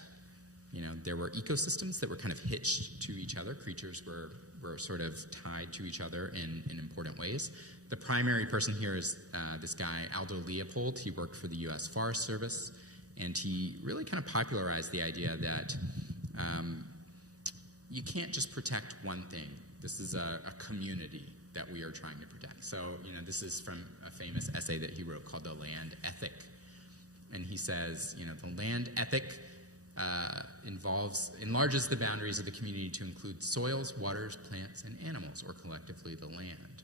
there were ecosystems that were kind of hitched to each other. Creatures were sort of tied to each other in important ways. The primary person here is this guy, Aldo Leopold. He worked for the U.S. Forest Service, and he really kind of popularized the idea that you can't just protect one thing. This is a community that we are trying to protect. So, this is from a famous essay that he wrote called The Land Ethic. And he says, the land ethic enlarges the boundaries of the community to include soils, waters, plants, and animals, or collectively the land.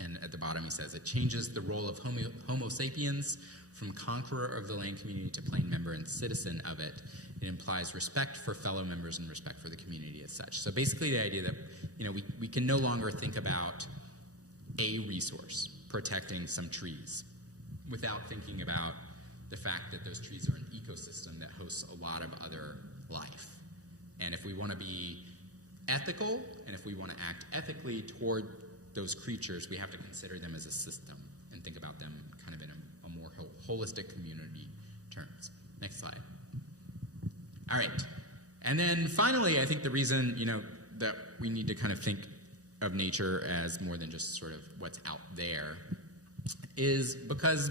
And at the bottom he says, it changes the role of Homo sapiens from conqueror of the land community to plain member and citizen of it. It implies respect for fellow members and respect for the community as such. So basically the idea that, we can no longer think about a resource, protecting some trees, without thinking about the fact that those trees are an ecosystem that hosts a lot of other life. And if we want to be ethical, and if we want to act ethically toward those creatures, we have to consider them as a system and think about them kind of in a more holistic community terms. Next slide. All right. And then finally, I think the reason, that we need to kind of think of nature as more than just sort of what's out there is because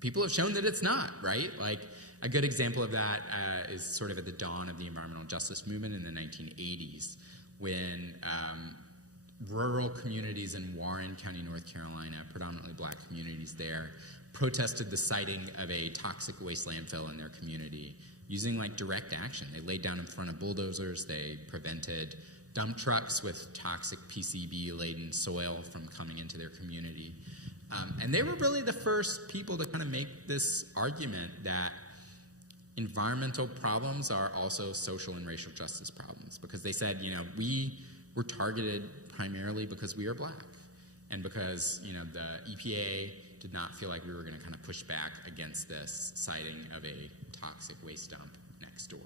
people have shown that it's not, right? Like, a good example of that is sort of at the dawn of the environmental justice movement in the 1980s, when rural communities in Warren County, North Carolina, predominantly black communities there, protested the siting of a toxic waste landfill in their community using like direct action. They laid down in front of bulldozers, they prevented dump trucks with toxic PCB-laden soil from coming into their community. And they were really the first people to kind of make this argument that environmental problems are also social and racial justice problems, because they said, we were targeted primarily because we are black, and because, the EPA did not feel like we were going to kind of push back against this siting of a toxic waste dump next door.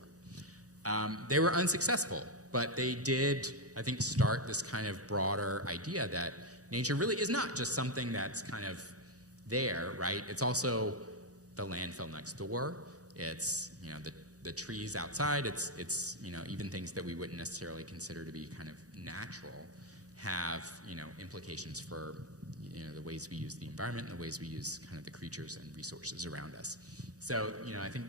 They were unsuccessful, but they did, I think, start this kind of broader idea that nature really is not just something that's kind of there, right? It's also the landfill next door. It's, the trees outside. It's even things that we wouldn't necessarily consider to be kind of natural have, implications for, the ways we use the environment and the ways we use kind of the creatures and resources around us. So, I think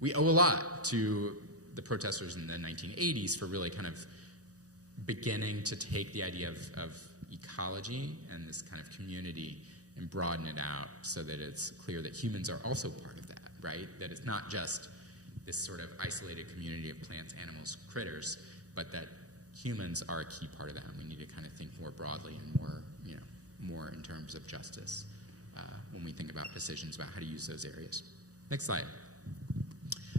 we owe a lot to the protesters in the 1980s for really kind of beginning to take the idea of ecology and this kind of community and broaden it out so that it's clear that humans are also part of that, right? That it's not just this sort of isolated community of plants, animals, critters, but that humans are a key part of that, and we need to kind of think more broadly and more in terms of justice when we think about decisions about how to use those areas. Next slide.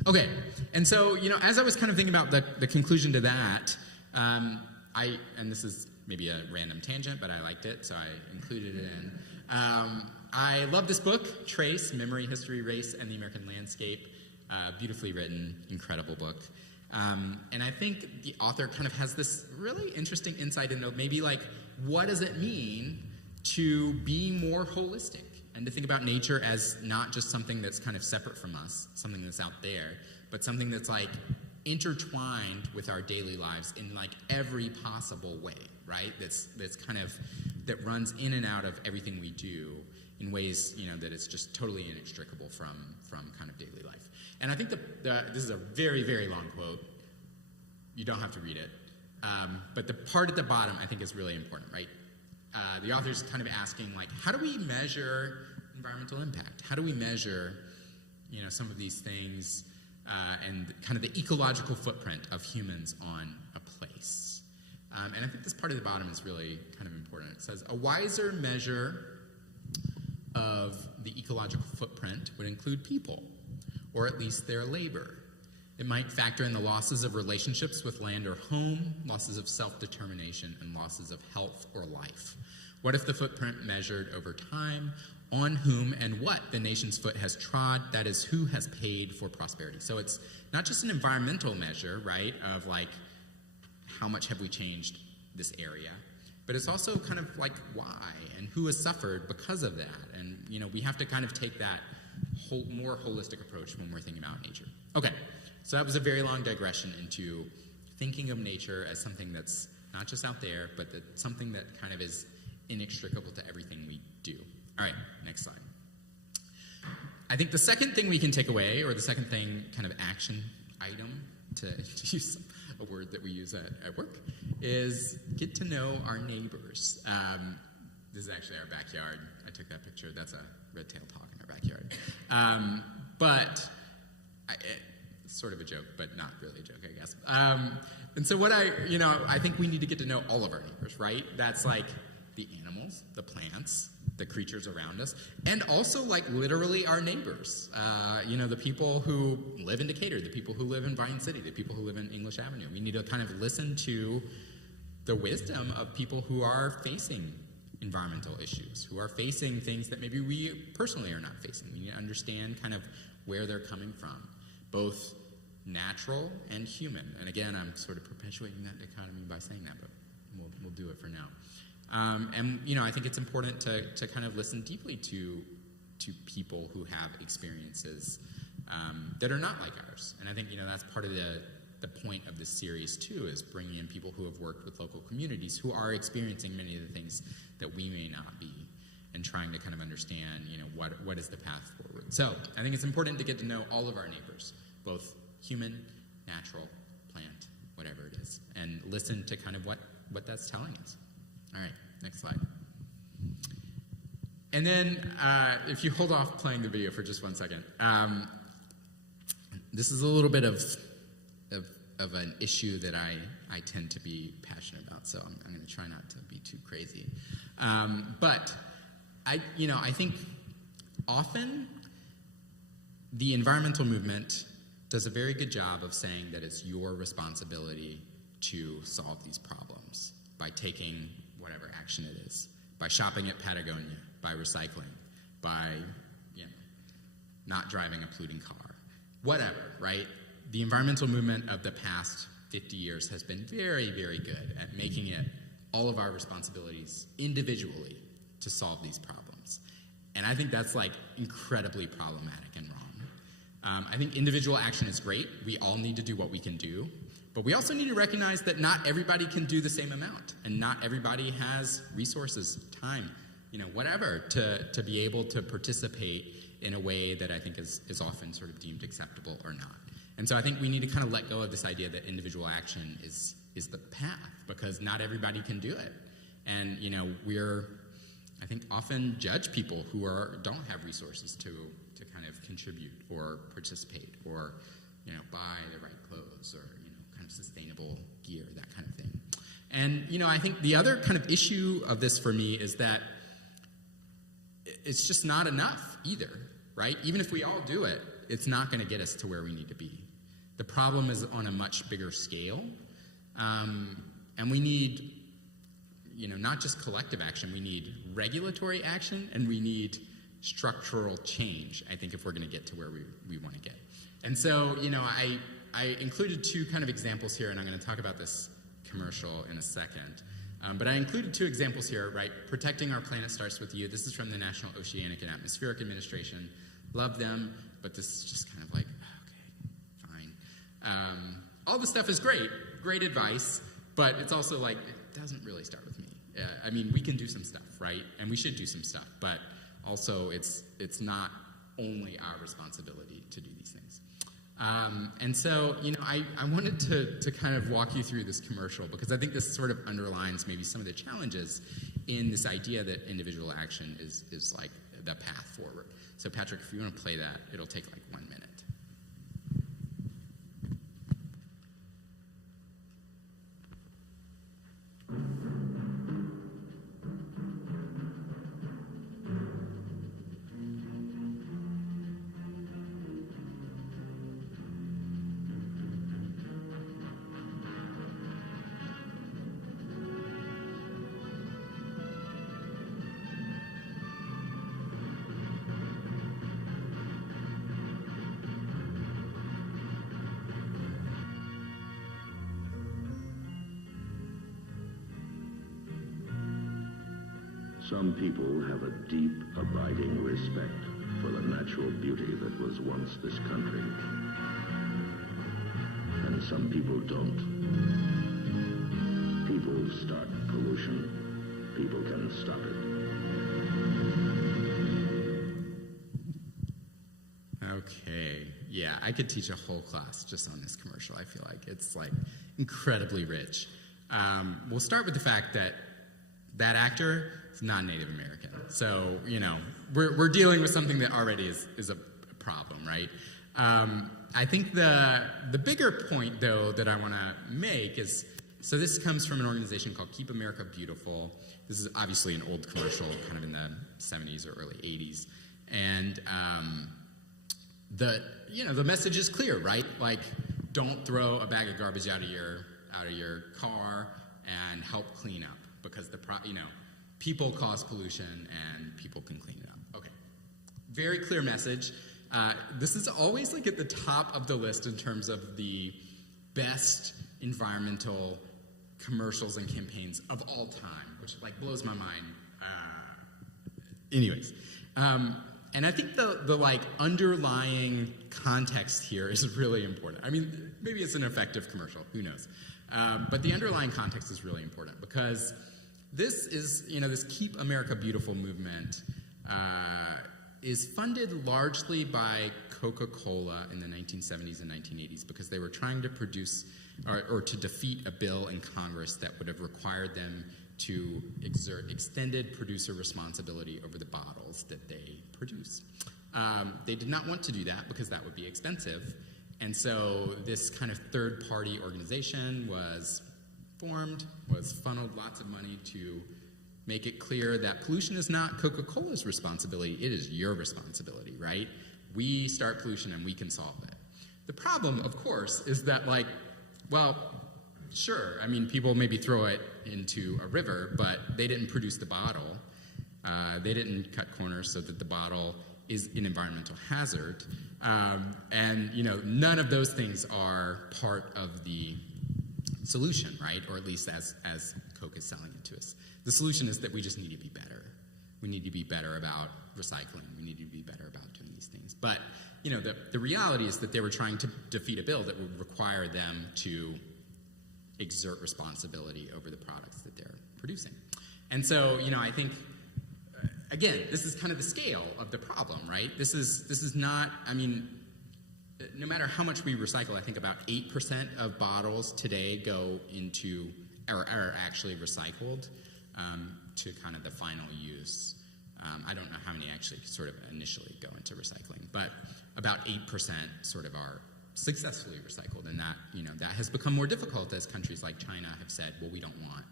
Okay, and so, as I was kind of thinking about the conclusion to that, and this is maybe a random tangent, but I liked it, so I included it in. I love this book, Trace, Memory, History, Race, and the American Landscape. Beautifully written, incredible book. And I think the author kind of has this really interesting insight into maybe like, what does it mean to be more holistic and to think about nature as not just something that's kind of separate from us, something that's out there, but something that's like intertwined with our daily lives in like every possible way, right? That's kind of, that runs in and out of everything we do in ways, that it's just totally inextricable from kind of daily life. And I think this is a very, very long quote. You don't have to read it. But the part at the bottom I think is really important, right? The author's kind of asking, like, how do we measure environmental impact? How do we measure, some of these things and kind of the ecological footprint of humans on a place? And I think this part of the bottom is really kind of important. It says, a wiser measure of the ecological footprint would include people, or at least their labor. It might factor in the losses of relationships with land or home, losses of self-determination, and losses of health or life. What if the footprint measured over time on whom and what the nation's foot has trod, that is, who has paid for prosperity? So it's not just an environmental measure, right, of like, how much have we changed this area, but it's also kind of like why and who has suffered because of that. And, we have to kind of take that more holistic approach when we're thinking about nature. Okay, so that was a very long digression into thinking of nature as something that's not just out there, but something that kind of is inextricable to everything we do. All right, next slide. I think the second thing we can take away, or the second thing, kind of action item, to use a word that we use at work, is get to know our neighbors. This is actually our backyard. I took that picture. That's a red-tailed hawk in our backyard. It's sort of a joke, but not really a joke, I guess. And so I think we need to get to know all of our neighbors, right? That's like the animals, the plants, the creatures around us, and also like literally our neighbors. The people who live in Decatur, the people who live in Bryan City, the people who live in English Avenue. We need to kind of listen to the wisdom of people who are facing environmental issues, who are facing things that maybe we personally are not facing. We need to understand kind of where they're coming from, both natural and human. And again, I'm sort of perpetuating that dichotomy by saying that, but we'll do it for now. I think it's important to kind of listen deeply to people who have experiences that are not like ours. And I think, that's part of the point of this series, too, is bringing in people who have worked with local communities who are experiencing many of the things that we may not be, and trying to kind of understand, what is the path forward. So I think it's important to get to know all of our neighbors, both human, natural, plant, whatever it is, and listen to kind of what that's telling us. All right, next slide. And then if you hold off playing the video for just 1 second, this is a little bit of an issue that I tend to be passionate about, so I'm going to try not to be too crazy. But I think often the environmental movement does a very good job of saying that it's your responsibility to solve these problems by taking whatever action it is, by shopping at Patagonia, by recycling, by not driving a polluting car, whatever, right? The environmental movement of the past 50 years has been very, very good at making it all of our responsibilities individually to solve these problems. And I think that's incredibly problematic and wrong. I think individual action is great. We all need to do what we can do. But we also need to recognize that not everybody can do the same amount, and not everybody has resources, time, whatever, to be able to participate in a way that I think is often sort of deemed acceptable or not. And so I think we need to kind of let go of this idea that individual action is the path, because not everybody can do it. And, I think kind judge people who don't have resources to kind of contribute or participate or, buy the right clothes or, kind of sustainable gear, that kind of thing. And, I think the other kind of issue of this for me is that it's just not enough either, right? Even if we all do it, it's not going to get us to where we need to be. The problem is on a much bigger scale, and we need, not just collective action, we need regulatory action, and we need structural change, I think, if we're going to get to where we want to get. And so, I included two kind of examples here, and I'm going to talk about this commercial in a second. But I included two examples here, right? Protecting Our Planet Starts With You. This is from the National Oceanic and Atmospheric Administration. Love them, but this is just kind of okay, fine. All this stuff is great advice, but it's also it doesn't really start with me. We can do some stuff, right? And we should do some stuff, but also it's not only our responsibility to do these things. And so, I wanted to kind of walk you through this commercial, because I think this sort of underlines maybe some of the challenges in this idea that individual action is the path forward. So Patrick, if you want to play that, it'll take 1 minute. Some people have a deep, abiding respect for the natural beauty that was once this country. And some people don't. People start pollution. People can stop it. Okay. Yeah, I could teach a whole class just on this commercial, I feel like. It's incredibly rich. We'll start with the fact that actor is not Native American. So, we're dealing with something that already is a problem, right? I think the bigger point, though, that I want to make is, so this comes from an organization called Keep America Beautiful. This is obviously an old commercial, kind of in the 70s or early 80s. And the message is clear, right? Don't throw a bag of garbage out of your car and help clean up, because people cause pollution and people can clean it up. Okay, very clear message. This is always at the top of the list in terms of the best environmental commercials and campaigns of all time, which blows my mind. Anyways, And I think the like underlying context here is really important. I mean, maybe it's an effective commercial, who knows? But the underlying context is really important because this is, this Keep America Beautiful movement is funded largely by Coca-Cola in the 1970s and 1980s because they were trying to produce or to defeat a bill in Congress that would have required them to exert extended producer responsibility over the bottles that they produce. They did not want to do that because that would be expensive. And so this kind of third-party organization was formed, was funneled lots of money to make it clear that pollution is not Coca-Cola's responsibility, it is your responsibility, right? We start pollution and we can solve it. The problem, of course, is that well, sure, I mean, people maybe throw it into a river, but they didn't produce the bottle. They didn't cut corners so that the bottle is an environmental hazard. And, none of those things are part of the solution, right? Or at least as Coke is selling it to us. The solution is that we just need to be better. We need to be better about recycling. We need to be better about doing these things. But, the reality is that they were trying to defeat a bill that would require them to exert responsibility over the products that they're producing. And so, I think, again, this is kind of the scale of the problem, right? This is not, I mean, no matter how much we recycle, I think about 8% of bottles today go into, or are actually recycled to kind of the final use. I don't know how many actually sort of initially go into recycling, but about 8% sort of are successfully recycled, and that, that has become more difficult as countries like China have said, well, we don't want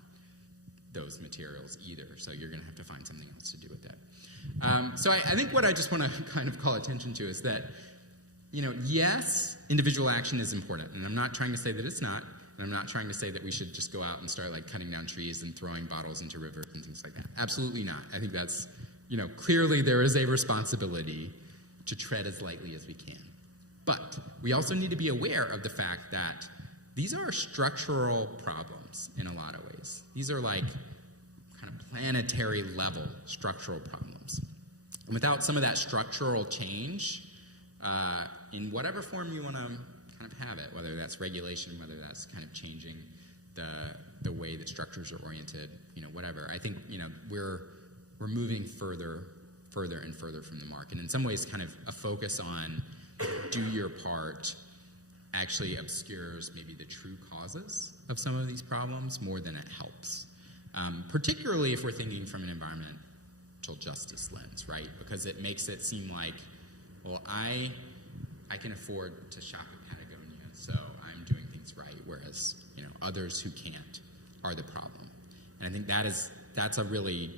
those materials either, so you're going to have to find something else to do with that. So I think what I just want to kind of call attention to is that, yes, individual action is important, and I'm not trying to say that it's not, and I'm not trying to say that we should just go out and start cutting down trees and throwing bottles into rivers and things like that. Absolutely not. I think that's, clearly there is a responsibility to tread as lightly as we can. But we also need to be aware of the fact that these are structural problems in a lot of ways. These are kind of planetary level structural problems. And without some of that structural change, in whatever form you want to kind of have it, whether that's regulation, whether that's kind of changing the way that structures are oriented, whatever, I think, we're moving further and further from the mark. And in some ways, kind of a focus on do your part actually obscures maybe the true causes of some of these problems more than it helps. Particularly if we're thinking from an environmental justice lens, right? Because it makes it seem like, well, I can afford to shop at Patagonia, so I'm doing things right, whereas, others who can't are the problem. And I think that's a really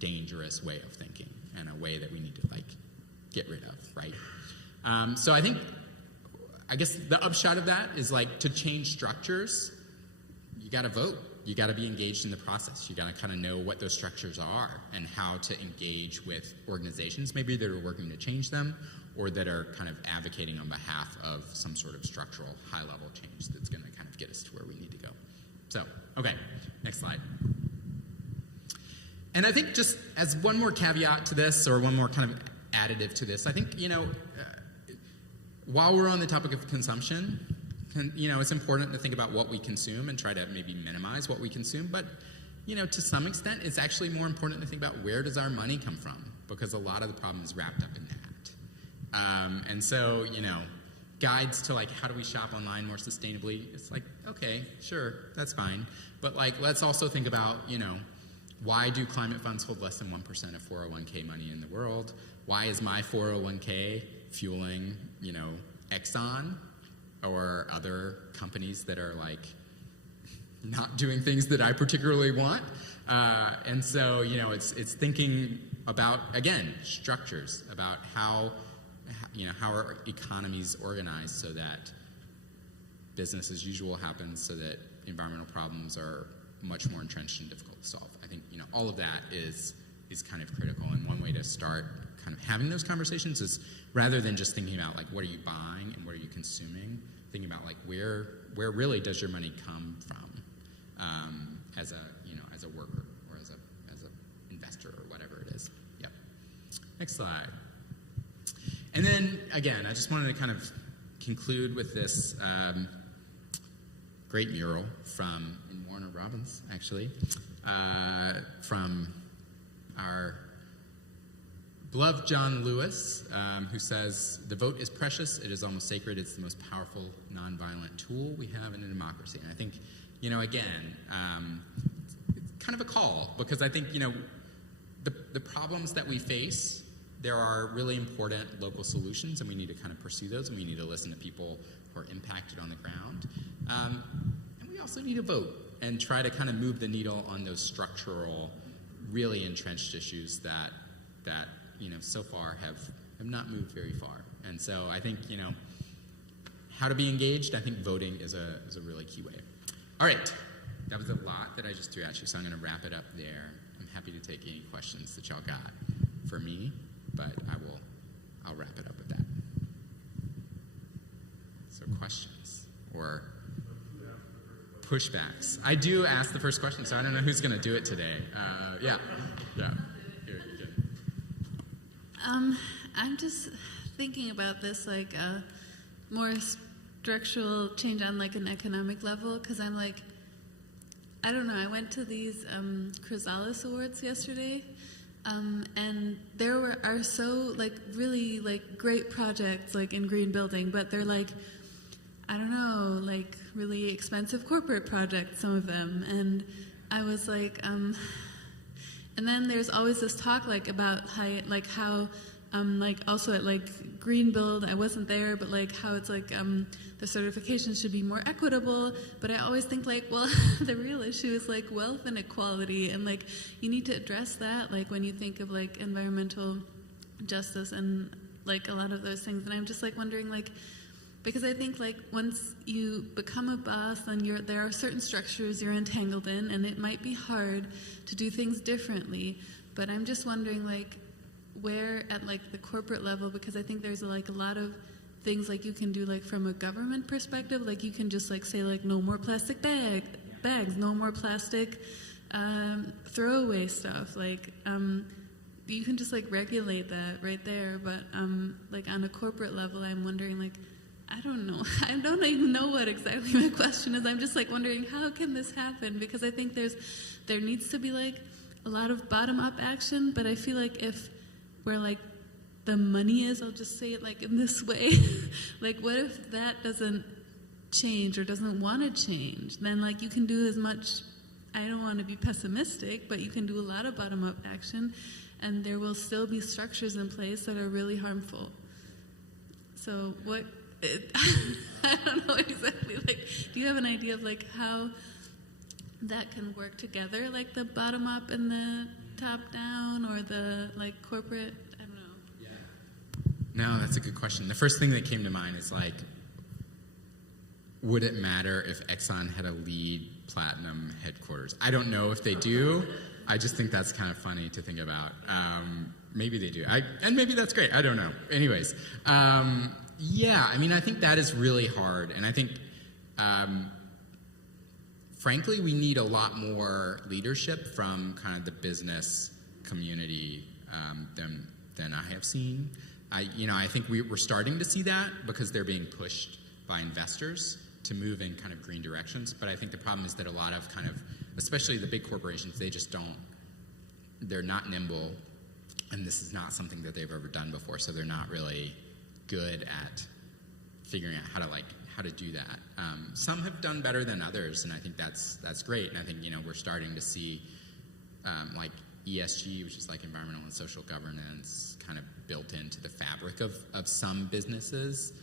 dangerous way of thinking and a way that we need to get rid of, right? So I guess the upshot of that is to change structures, you got to vote. You got to be engaged in the process. You got to kind of know what those structures are and how to engage with organizations, maybe that are working to change them or that are kind of advocating on behalf of some sort of structural high-level change that's going to kind of get us to where we need to go. So, okay, next slide. And I think just as one more caveat to this, or one more kind of additive to this, I think, while we're on the topic of consumption, it's important to think about what we consume and try to maybe minimize what we consume. But, to some extent, it's actually more important to think about where does our money come from, because a lot of the problem is wrapped up in that. And so, guides to how do we shop online more sustainably? It's okay, sure, that's fine. But let's also think about, why do climate funds hold less than 1% of 401k money in the world? Why is my 401k fueling, Exxon or other companies that are not doing things that I particularly want? And so, it's thinking about, again, structures, about how our economies organized so that business as usual happens, so that environmental problems are much more entrenched and difficult to solve. I think, all of that is kind of critical. And one way to start kind of having those conversations is, rather than just thinking about what are you buying and what are you consuming, thinking about where really does your money come from, as a worker or as a investor or whatever it is. Yep. Next slide. And then, again, I just wanted to kind of conclude with this great mural in Warner Robins, actually, from our beloved John Lewis, who says, "The vote is precious, it is almost sacred, it's the most powerful nonviolent tool we have in a democracy." And I think, again, it's kind of a call, because I think, the problems that we face, there are really important local solutions, and we need to kind of pursue those, and we need to listen to people who are impacted on the ground. And we also need to vote and try to kind of move the needle on those structural, really entrenched issues that so far have not moved very far. And so I think, how to be engaged, I think voting is a really key way. All right, that was a lot that I just threw at you, so I'm going to wrap it up there. I'm happy to take any questions that y'all got for me, but I'll wrap it up with that. So questions or pushbacks. I do ask the first question, so I don't know who's going to do it today. Yeah. Here, you go. I'm just thinking about this, like a more structural change on like an economic level, because I'm like, I don't know, I went to these Chrysalis Awards yesterday, and there are so like really like great projects like in green building, but they're like, I don't know, like really expensive corporate projects, some of them, and I was like, and then there's always this talk like about how like also at like Green Build, I wasn't there, but like how it's like the certification should be more equitable, but I always think like, well, the real issue is like wealth inequality, and like you need to address that like when you think of like environmental justice and like a lot of those things. And I'm just like wondering, like, because I think like once you become a boss, then there are certain structures you're entangled in, and it might be hard to do things differently. But I'm just wondering like where at like the corporate level, because I think there's like a lot of things like you can do like from a government perspective, like you can just like say like no more plastic bags, no more plastic throwaway stuff, like you can just like regulate that right there. But like on a corporate level, I'm wondering like, I don't know. I don't even know what exactly my question is. I'm just like wondering, how can this happen? Because I think there needs to be like a lot of bottom-up action, but I feel like if where like the money is, I'll just say it like in this way, like what if that doesn't change or doesn't want to change? Then like you can do as much, I don't want to be pessimistic, but you can do a lot of bottom-up action, and there will still be structures in place that are really harmful. So I don't know exactly, like, do you have an idea of like how that can work together, like the bottom up and the top down, or the like corporate, I don't know. Yeah. No, that's a good question. The first thing that came to mind is like, would it matter if Exxon had a LEED Platinum headquarters? I don't know if they do. I just think that's kind of funny to think about. Maybe they do. And maybe that's great. I don't know. Anyways, yeah, I mean, I think that is really hard. And I think, frankly, we need a lot more leadership from kind of the business community than I have seen. I think we're starting to see that because they're being pushed by investors to move in kind of green directions. But I think the problem is that a lot of kind of, especially the big corporations, they're not nimble, and this is not something that they've ever done before, so they're not really good at figuring out how to do that. Some have done better than others, and I think that's great. And I think we're starting to see like ESG, which is like environmental and social governance, kind of built into the fabric of some businesses,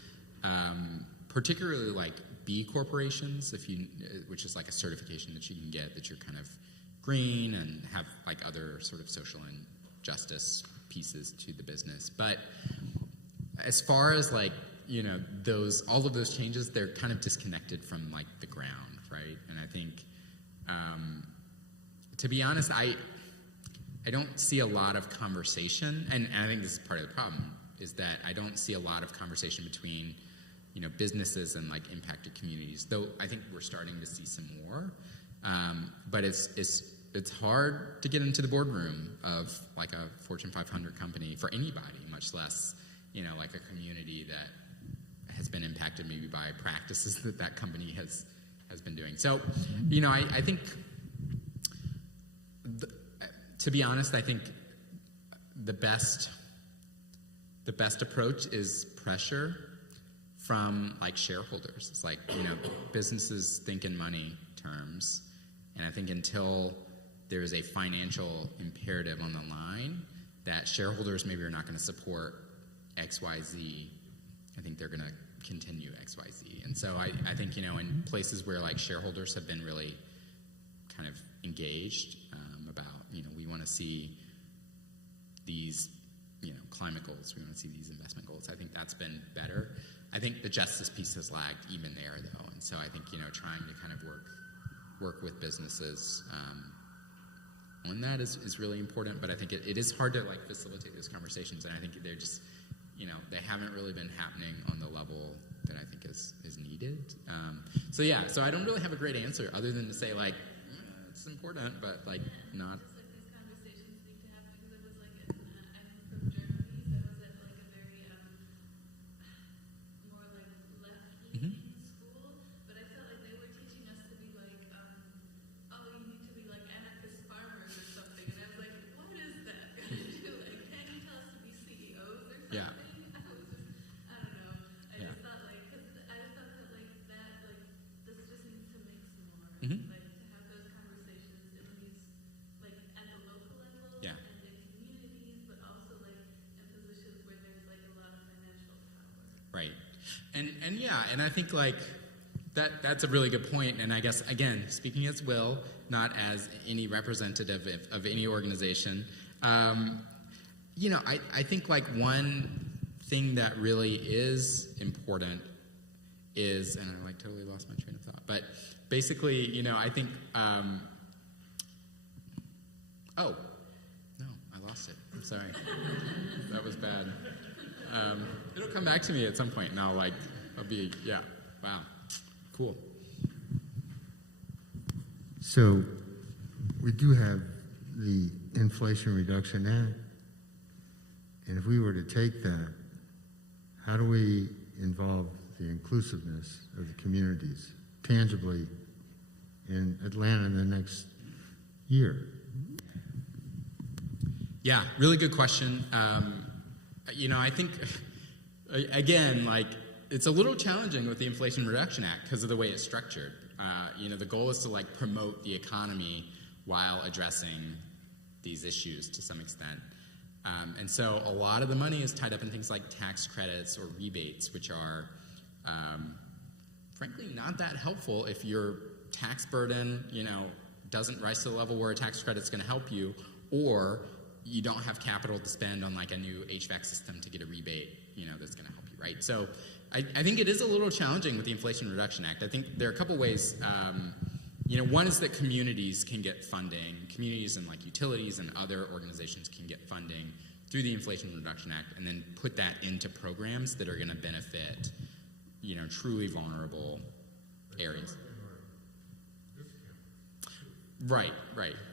particularly like B corporations, which is like a certification that you can get that you're kind of green and have like other sort of social and justice pieces to the business. But as far as like all of those changes, they're kind of disconnected from like the ground, right? And I think, to be honest, I don't see a lot of conversation, and I think this is part of the problem, is that I don't see a lot of conversation between businesses and like impacted communities. Though I think we're starting to see some more, but it's hard to get into the boardroom of like a Fortune 500 company for anybody, much less like a community that has been impacted maybe by practices that company has been doing. So, I think, to be honest, I think the best approach is pressure from like shareholders. It's like, businesses think in money terms, and I think until there is a financial imperative on the line that shareholders maybe are not going to support XYZ, I think they're going to continue XYZ. And so I think, in places where like shareholders have been really kind of engaged about, we want to see these, climate goals, we want to see these investment goals, I think that's been better. I think the justice piece has lagged even there, though. And so I think, trying to kind of work with businesses on that is really important. But I think it is hard to like facilitate those conversations, and I think they're just, they haven't really been happening on the level that I think is needed. So I don't really have a great answer other than to say like it's important, but like not. Just like these conversations need to happen, because it was like I'm from Germany, so I was at like a very more like left-leaning school, but I felt like they were teaching us to be like, oh, you need to be like anarchist farmers or something, and I was like, what is that going to do? Like, can you tell us to be CEOs or something? Yeah. I don't know. I just thought like, because I just thought that like that, like this just needs to mix more. Like, to have those conversations in these, like at the local level Yeah. and in communities, but also like in positions where there's like a lot of financial power. Right. And I think like that's a really good point. And I guess, again, speaking as Will, not as any representative of any organization, I think like one thing that really is important is, and I like totally lost my train of thought, but basically, I think, oh, no, I lost it. I'm sorry. That was bad. It'll come back to me at some point, and I'll be, wow, cool. So we do have the Inflation Reduction Act, and if we were to take that, how do we involve the inclusiveness of the communities tangibly in Atlanta in the next year? Yeah, really good question. I think, again, like, it's a little challenging with the Inflation Reduction Act because of the way it's structured. The goal is to, like, promote the economy while addressing these issues to some extent. And so a lot of the money is tied up in things like tax credits or rebates, which are, frankly, not that helpful if your tax burden, doesn't rise to the level where a tax credit's going to help you, or you don't have capital to spend on like a new HVAC system to get a rebate, that's going to help you, right? So I think it is a little challenging with the Inflation Reduction Act. I think there are a couple ways. One is that communities can get funding. Communities and like utilities and other organizations can get funding through the Inflation Reduction Act and then put that into programs that are going to benefit, truly vulnerable areas. Right,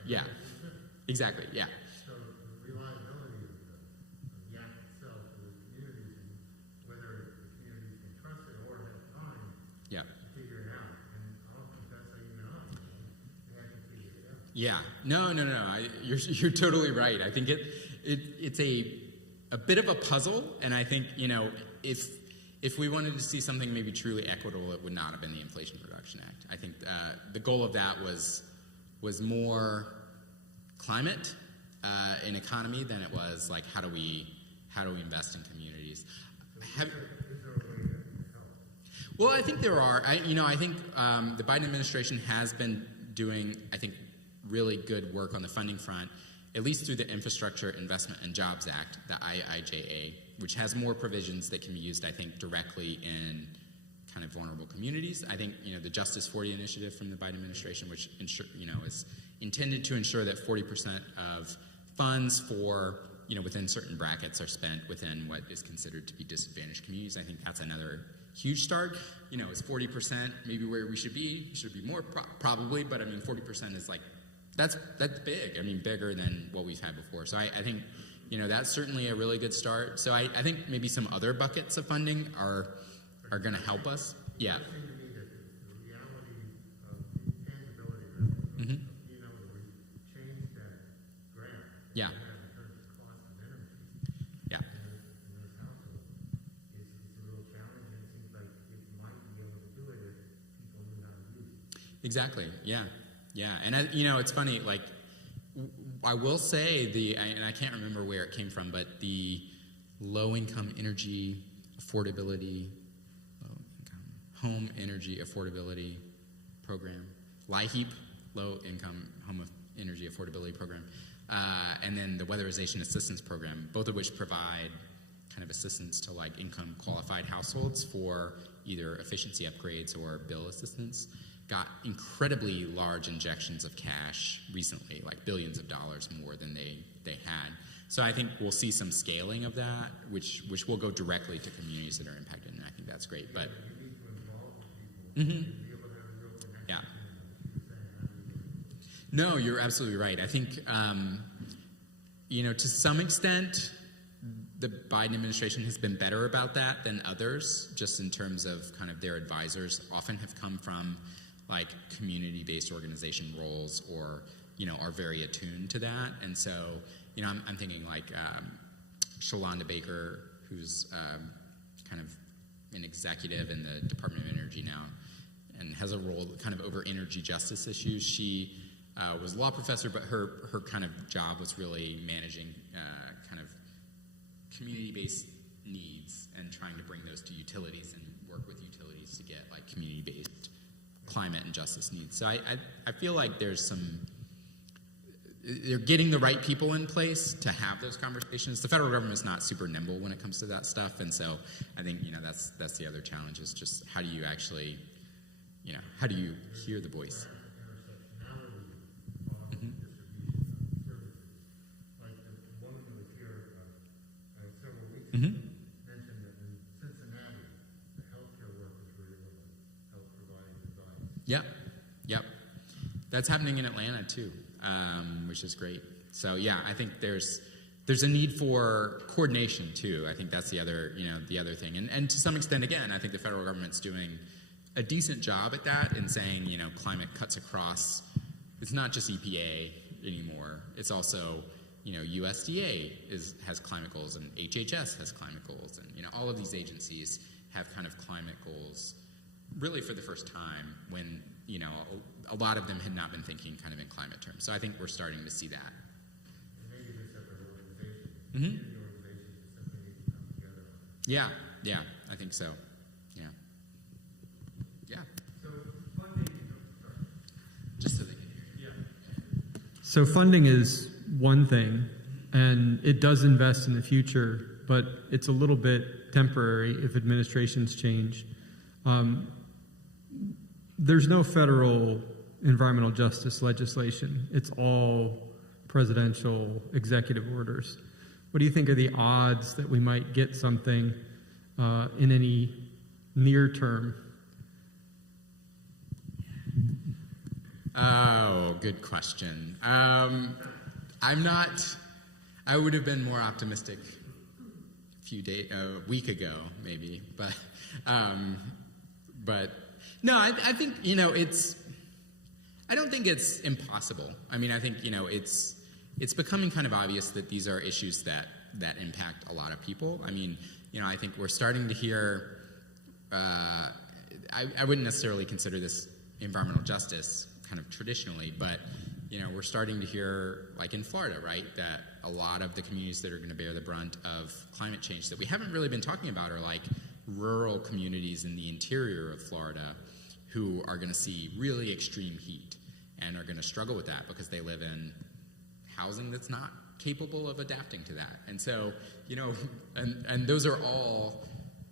yeah. Exactly, yeah. So the reliability of the act itself for the communities and whether the communities can trust it or have time Yeah. to figure it out. And I don't think that's how even us. They have to figure it out. Yeah, no. You're totally right. I think it's a bit of a puzzle, and I think if we wanted to see something maybe truly equitable, it would not have been the Inflation Reduction Act. I think the goal of that was more climate and economy than it was like how do we invest in communities. Well, I think there are. I think the Biden administration has been doing, I think, really good work on the funding front, at least through the Infrastructure Investment and Jobs Act, the IIJA, which has more provisions that can be used, I think, directly in kind of vulnerable communities. I think, the Justice 40 initiative from the Biden administration, which is intended to ensure that 40% of funds for, within certain brackets are spent within what is considered to be disadvantaged communities. I think that's another huge start. Is 40% maybe where we should be? Should be more, probably, but 40% is like, that's big. Bigger than what we've had before. So I think, that's certainly a really good start. So I think maybe some other buckets of funding are going to help us. Yeah. It seemed to me that the reality of the tangibility of it, Mm-hmm. being able to change that grant, Yeah. in terms of cost of energy Yeah. in this household, is a real challenge, and it seems like it might be able to do it if people knew how to use it. Exactly. Yeah. Yeah. And it's funny. Like, I will say and I can't remember where it came from, but the low-income energy affordability, home energy affordability program, LIHEAP, low-income home energy affordability program, and then the weatherization assistance program, both of which provide kind of assistance to like income qualified households for either efficiency upgrades or bill assistance, got incredibly large injections of cash recently, like billions of dollars more than they had. So I think we'll see some scaling of that, which will go directly to communities that are impacted, and I think that's great. But You need to involve the people, Mhm. be able to have a real connection. Yeah. And what you were saying, No, you're absolutely right. I think, to some extent, the Biden administration has been better about that than others, just in terms of kind of their advisors often have come from like community-based organization roles or, are very attuned to that. And so, I'm thinking like Shalonda Baker, who's kind of an executive in the Department of Energy now and has a role kind of over energy justice issues. She was a law professor, but her kind of job was really managing kind of community-based needs and trying to bring those to utilities and work with utilities to get like community-based climate and justice needs. So I feel like they're getting the right people in place to have those conversations. The federal government is not super nimble when it comes to that stuff, and so I think that's the other challenge is just how do you actually, how do you hear the voice? Mm-hmm. mentioned that in Cincinnati, the healthcare workers were able to help provide advice. Yep. That's happening in Atlanta too, which is great. So yeah, I think there's a need for coordination too. I think that's the other thing. And to some extent, again, I think the federal government's doing a decent job at that in saying, climate cuts across. It's not just EPA anymore. It's also USDA has climate goals, and HHS has climate goals, and all of these agencies have kind of climate goals really for the first time when a lot of them had not been thinking kind of in climate terms. So I think we're starting to see that. And maybe they're separate organizations. Mm-hmm. The organizations just simply need to come together on it. Yeah, I think so. Yeah. So funding, Just so they can hear you. yeah. So funding is one thing, and it does invest in the future, but it's a little bit temporary if administrations change. There's no federal environmental justice legislation. It's all presidential executive orders. What do you think are the odds that we might get something in any near term? Oh, good question. I would have been more optimistic a week ago, maybe, but no, I think, I don't think it's impossible. I mean, I think, it's becoming kind of obvious that these are issues that impact a lot of people. I mean, I think we're starting to hear, I wouldn't necessarily consider this environmental justice kind of traditionally, but we're starting to hear, like in Florida, right, that a lot of the communities that are going to bear the brunt of climate change that we haven't really been talking about are like rural communities in the interior of Florida who are going to see really extreme heat and are going to struggle with that because they live in housing that's not capable of adapting to that. And so, and those are all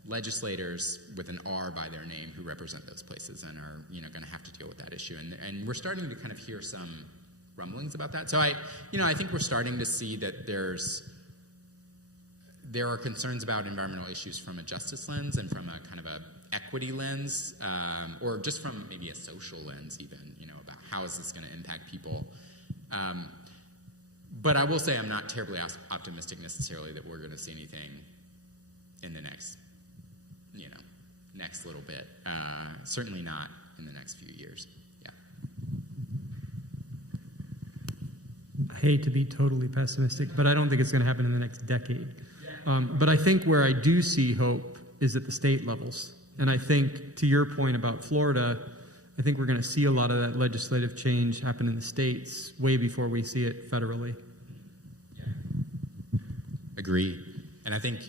legislators with an R by their name who represent those places and are, going to have to deal with that issue. And we're starting to kind of hear some rumblings about that. So I think we're starting to see that there are concerns about environmental issues from a justice lens and from a kind of a equity lens, or just from maybe a social lens even, about how is this going to impact people. But I will say I'm not terribly optimistic necessarily that we're going to see anything in the next, next little bit. Certainly not in the next few years. Yeah. I hate to be totally pessimistic, but I don't think it's going to happen in the next decade. But I think where I do see hope is at the state levels. And I think, to your point about Florida, I think we're going to see a lot of that legislative change happen in the states way before we see it federally. Yeah. Agree. And I think,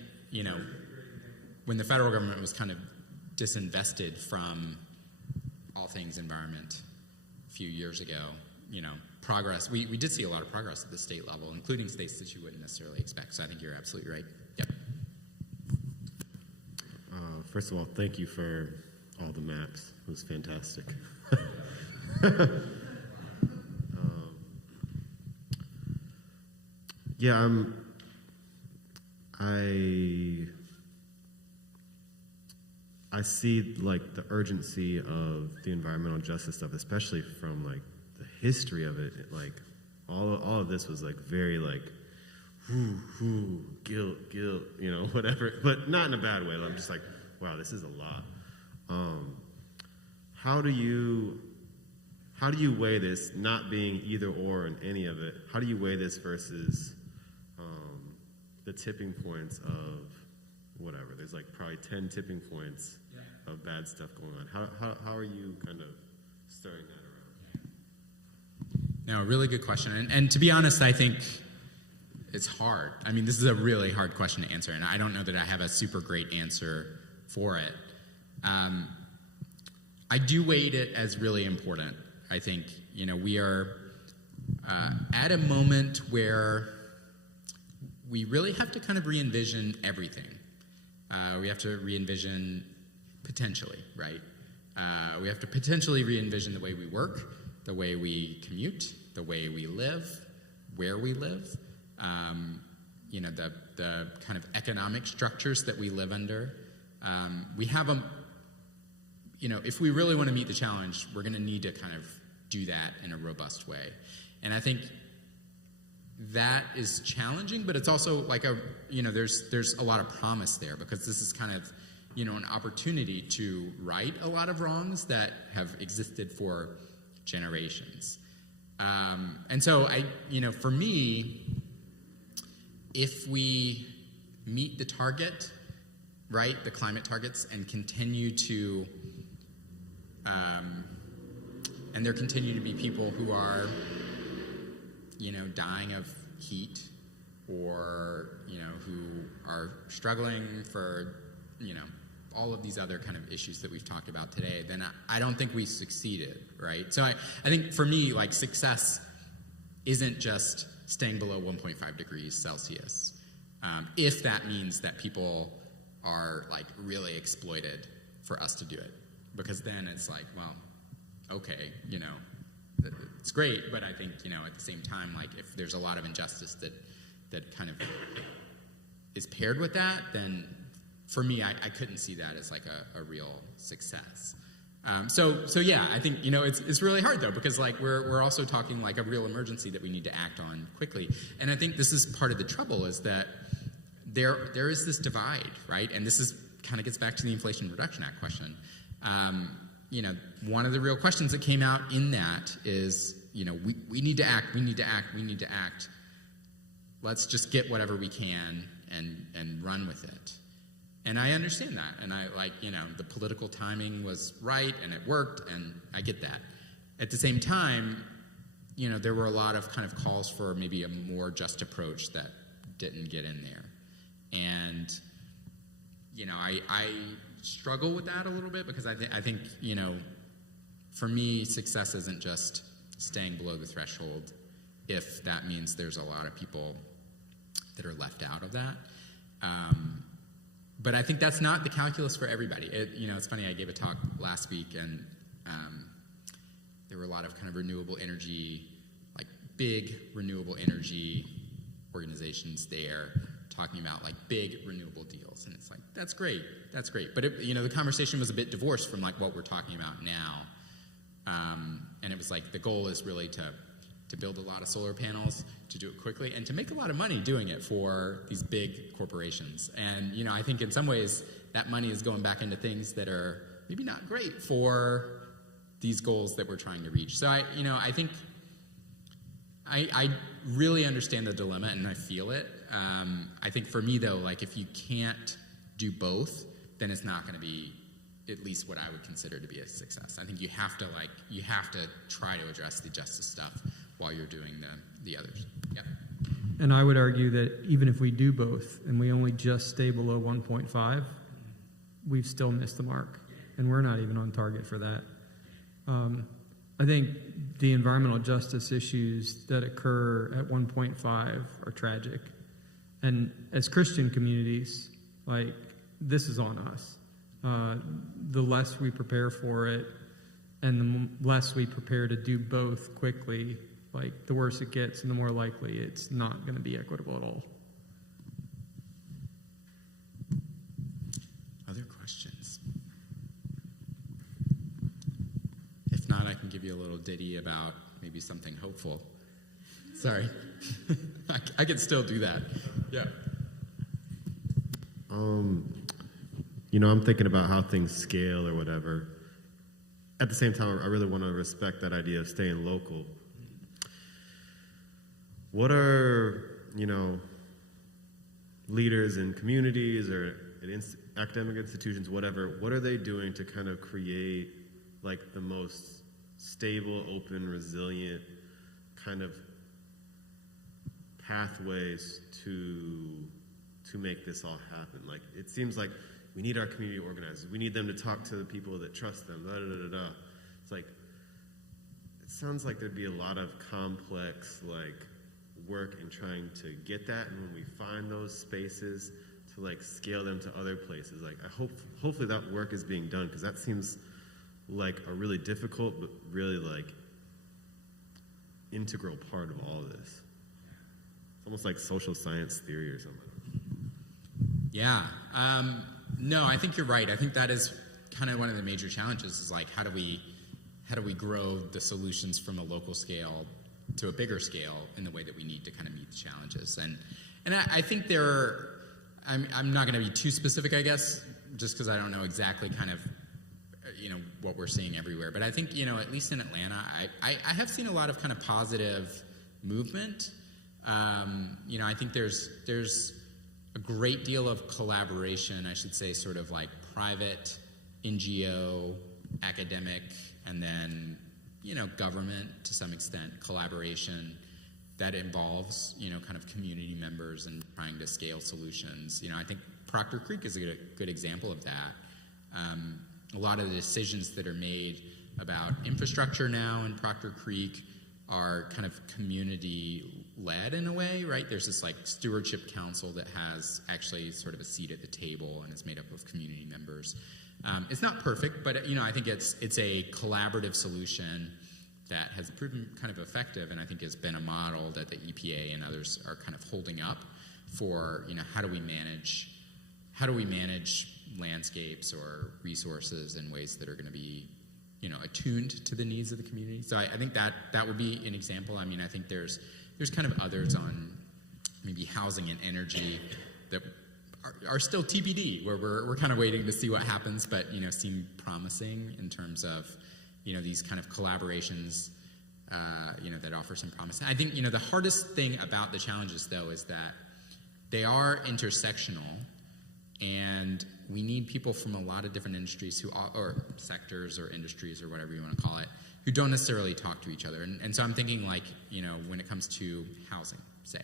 when the federal government was kind of disinvested from all things environment a few years ago, progress, we did see a lot of progress at the state level, including states that you wouldn't necessarily expect. So I think you're absolutely right. Yep. First of all, thank you for all the maps. It was fantastic. I see like the urgency of the environmental justice stuff, especially from like the history of it. Like all of this was like very like, guilt, whatever, but not in a bad way. I'm just like, wow, this is a lot. How do you weigh this, not being either or in any of it? How do you weigh this versus the tipping points of whatever? There's like probably 10 tipping points of bad stuff going on. How are you kind of stirring that around? No, really good question. And to be honest, I think it's hard. I mean, this is a really hard question to answer, and I don't know that I have a super great answer for it. I do weight it as really important. I think, we are at a moment where we really have to kind of re-envision everything. We have to re-envision potentially, right? We have to potentially re-envision the way we work, the way we commute, the way we live, where we live, the kind of economic structures that we live under. We have if we really want to meet the challenge, we're going to need to kind of do that in a robust way. And I think that is challenging, but it's also like there's a lot of promise there, because this is kind of, an opportunity to right a lot of wrongs that have existed for generations. And so for me, if we meet the target, right, the climate targets, and continue to, and there continue to be people who are, dying of heat, or, who are struggling for, all of these other kind of issues that we've talked about today, then I don't think we succeeded, right? So I think for me, like, success isn't just staying below 1.5 degrees Celsius. If that means that people are like really exploited for us to do it, because then it's like, well, okay, it's great, but I think, at the same time, like, if there's a lot of injustice that kind of is paired with that, then for me, I couldn't see that as like a real success. So yeah, I think, it's really hard though, because like we're also talking like a real emergency that we need to act on quickly. And I think this is part of the trouble, is that there is this divide, right? And this is kind of gets back to the Inflation Reduction Act question. One of the real questions that came out in that is, we need to act, we need to act, we need to act. Let's just get whatever we can and run with it. And I understand that, and I the political timing was right, and it worked, and I get that. At the same time, there were a lot of kind of calls for maybe a more just approach that didn't get in there. And, I struggle with that a little bit, because I think, for me, success isn't just staying below the threshold, if that means there's a lot of people that are left out of that. But I think that's not the calculus for everybody. It's funny, I gave a talk last week, and there were a lot of kind of renewable energy, like big renewable energy organizations there talking about like big renewable deals. And it's like, that's great. But the conversation was a bit divorced from like what we're talking about now. And it was like, the goal is really to to build a lot of solar panels, to do it quickly, and to make a lot of money doing it for these big corporations. And, you know, I think in some ways that money is going back into things that are maybe not great for these goals that we're trying to reach. So I think I really understand the dilemma and I feel it. I think for me though, like if you can't do both, then it's not going to be at least what I would consider to be a success. I think you have to try to address the justice stuff while you're doing the others. Yeah. And I would argue that even if we do both and we only just stay below 1.5, we've still missed the mark, and we're not even on target for that. I think the environmental justice issues that occur at 1.5 are tragic. And as Christian communities, like, this is on us. The less we prepare for it and the less we prepare to do both quickly, like, the worse it gets and the more likely it's not going to be equitable at all. Other questions? If not, I can give you a little ditty about maybe something hopeful. Sorry. I could still do that. Yeah. You know, I'm thinking about how things scale or whatever. At the same time, I really want to respect that idea of staying local. What are, you know, leaders in communities or at academic institutions, whatever, what are they doing to kind of create like the most stable, open, resilient kind of pathways to make this all happen? Like, it seems like we need our community organizers. We need them to talk to the people that trust them. Da, da, da, da. It's like, it sounds like there'd be a lot of complex, like, work in trying to get that. And when we find those spaces, to like scale them to other places. Like, hopefully that work is being done, because that seems like a really difficult, but really like integral part of all of this. It's almost like social science theory or something. Yeah. No, I think you're right. I think that is kind of one of the major challenges is like, how do we grow the solutions from a local scale to a bigger scale in the way that we need to kind of meet the challenges? And I think I'm not going to be too specific, I guess, just because I don't know exactly kind of, you know, what we're seeing everywhere. But I think, you know, at least in Atlanta, I have seen a lot of kind of positive movement. You know, I think there's a great deal of collaboration, I should say, sort of like private, NGO, academic, and then, you know, government to some extent, collaboration that involves, you know, kind of community members and trying to scale solutions. You know, I think Proctor Creek is a good example of that. A lot of the decisions that are made about infrastructure now in Proctor Creek are kind of community-led in a way, right? There's this like stewardship council that has actually sort of a seat at the table and is made up of community members. It's not perfect, but you know, I think it's a collaborative solution that has proven kind of effective, and I think has been a model that the EPA and others are kind of holding up for, you know, how do we manage landscapes or resources in ways that are going to be, you know, attuned to the needs of the community. So I think that would be an example. I mean, I think there's kind of others on maybe housing and energy that are still TBD, where we're kind of waiting to see what happens, but, you know, seem promising in terms of, you know, these kind of collaborations, you know, that offer some promise. I think, you know, the hardest thing about the challenges, though, is that they are intersectional, and we need people from a lot of different industries or sectors or industries or whatever you want to call it, who don't necessarily talk to each other. And so I'm thinking, like, you know, when it comes to housing, say,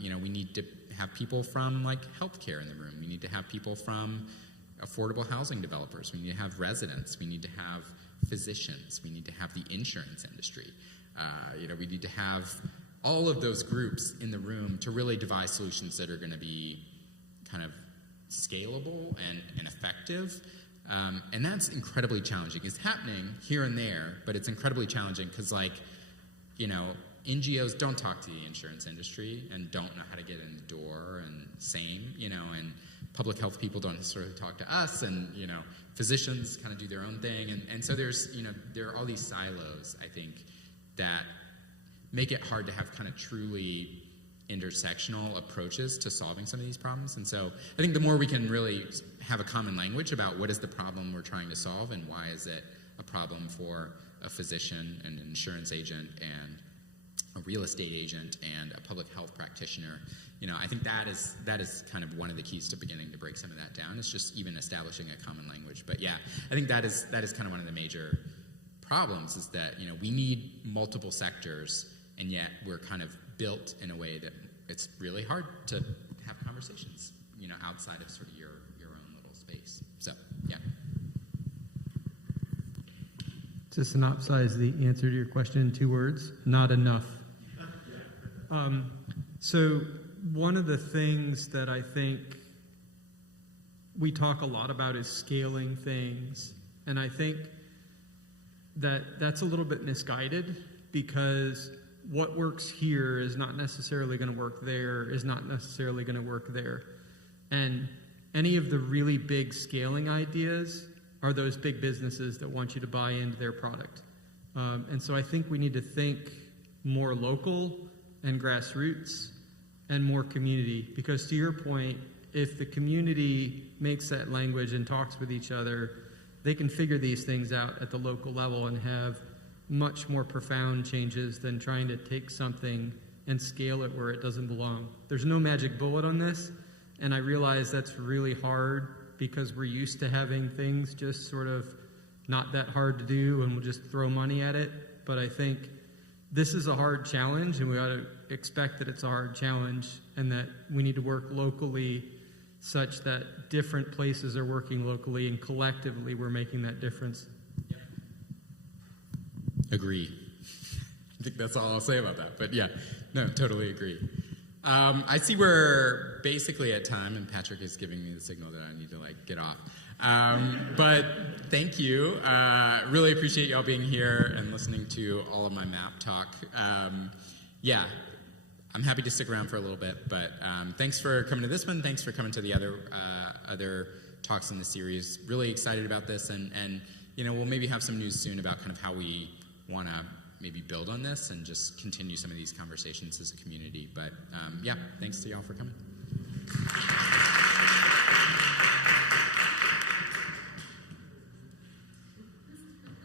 you know, we need to have people from like healthcare in the room. We need to have people from affordable housing developers. We need to have residents. We need to have physicians. We need to have the insurance industry. You know, we need to have all of those groups in the room to really devise solutions that are going to be kind of scalable and effective. And that's incredibly challenging. It's happening here and there, but it's incredibly challenging because, like, you know, NGOs don't talk to the insurance industry and don't know how to get in the door, and same, you know, and public health people don't necessarily talk to us, and, you know, physicians kind of do their own thing. And so there's, you know, there are all these silos, I think, that make it hard to have kind of truly intersectional approaches to solving some of these problems. And so I think the more we can really have a common language about what is the problem we're trying to solve and why is it a problem for a physician and an insurance agent and a real estate agent and a public health practitioner, I think that is kind of one of the keys to beginning to break some of that down. It's just even establishing a common language. But yeah, I think that is kind of one of the major problems is that we need multiple sectors, and yet we're kind of built in a way that it's really hard to have conversations, outside of sort of your own little space. So yeah. To synopsize the answer to your question in 2 words, not enough. So one of the things that I think we talk a lot about is scaling things. And I think that that's a little bit misguided, because what works here is not necessarily going to work there, is not necessarily going to work there. And any of the really big scaling ideas are those big businesses that want you to buy into their product. And so I think we need to think more local and grassroots and more community, because to your point, if the community makes that language and talks with each other, they can figure these things out at the local level and have much more profound changes than trying to take something and scale it where it doesn't belong. There's no magic bullet on this, and I realize that's really hard because we're used to having things just sort of not that hard to do and we'll just throw money at it. But I think this is a hard challenge, and we ought to expect that it's a hard challenge and that we need to work locally such that different places are working locally and collectively we're making that difference. Agree. I think that's all I'll say about that. But yeah, no, totally agree. I see we're basically at time, and Patrick is giving me the signal that I need to get off. But thank you. Really appreciate y'all being here and listening to all of my map talk. Yeah, I'm happy to stick around for a little bit, but thanks for coming to this one. Thanks for coming to the other talks in the series. Really excited about this, and we'll maybe have some news soon about kind of how we want to maybe build on this and just continue some of these conversations as a community. But yeah, thanks to y'all for coming.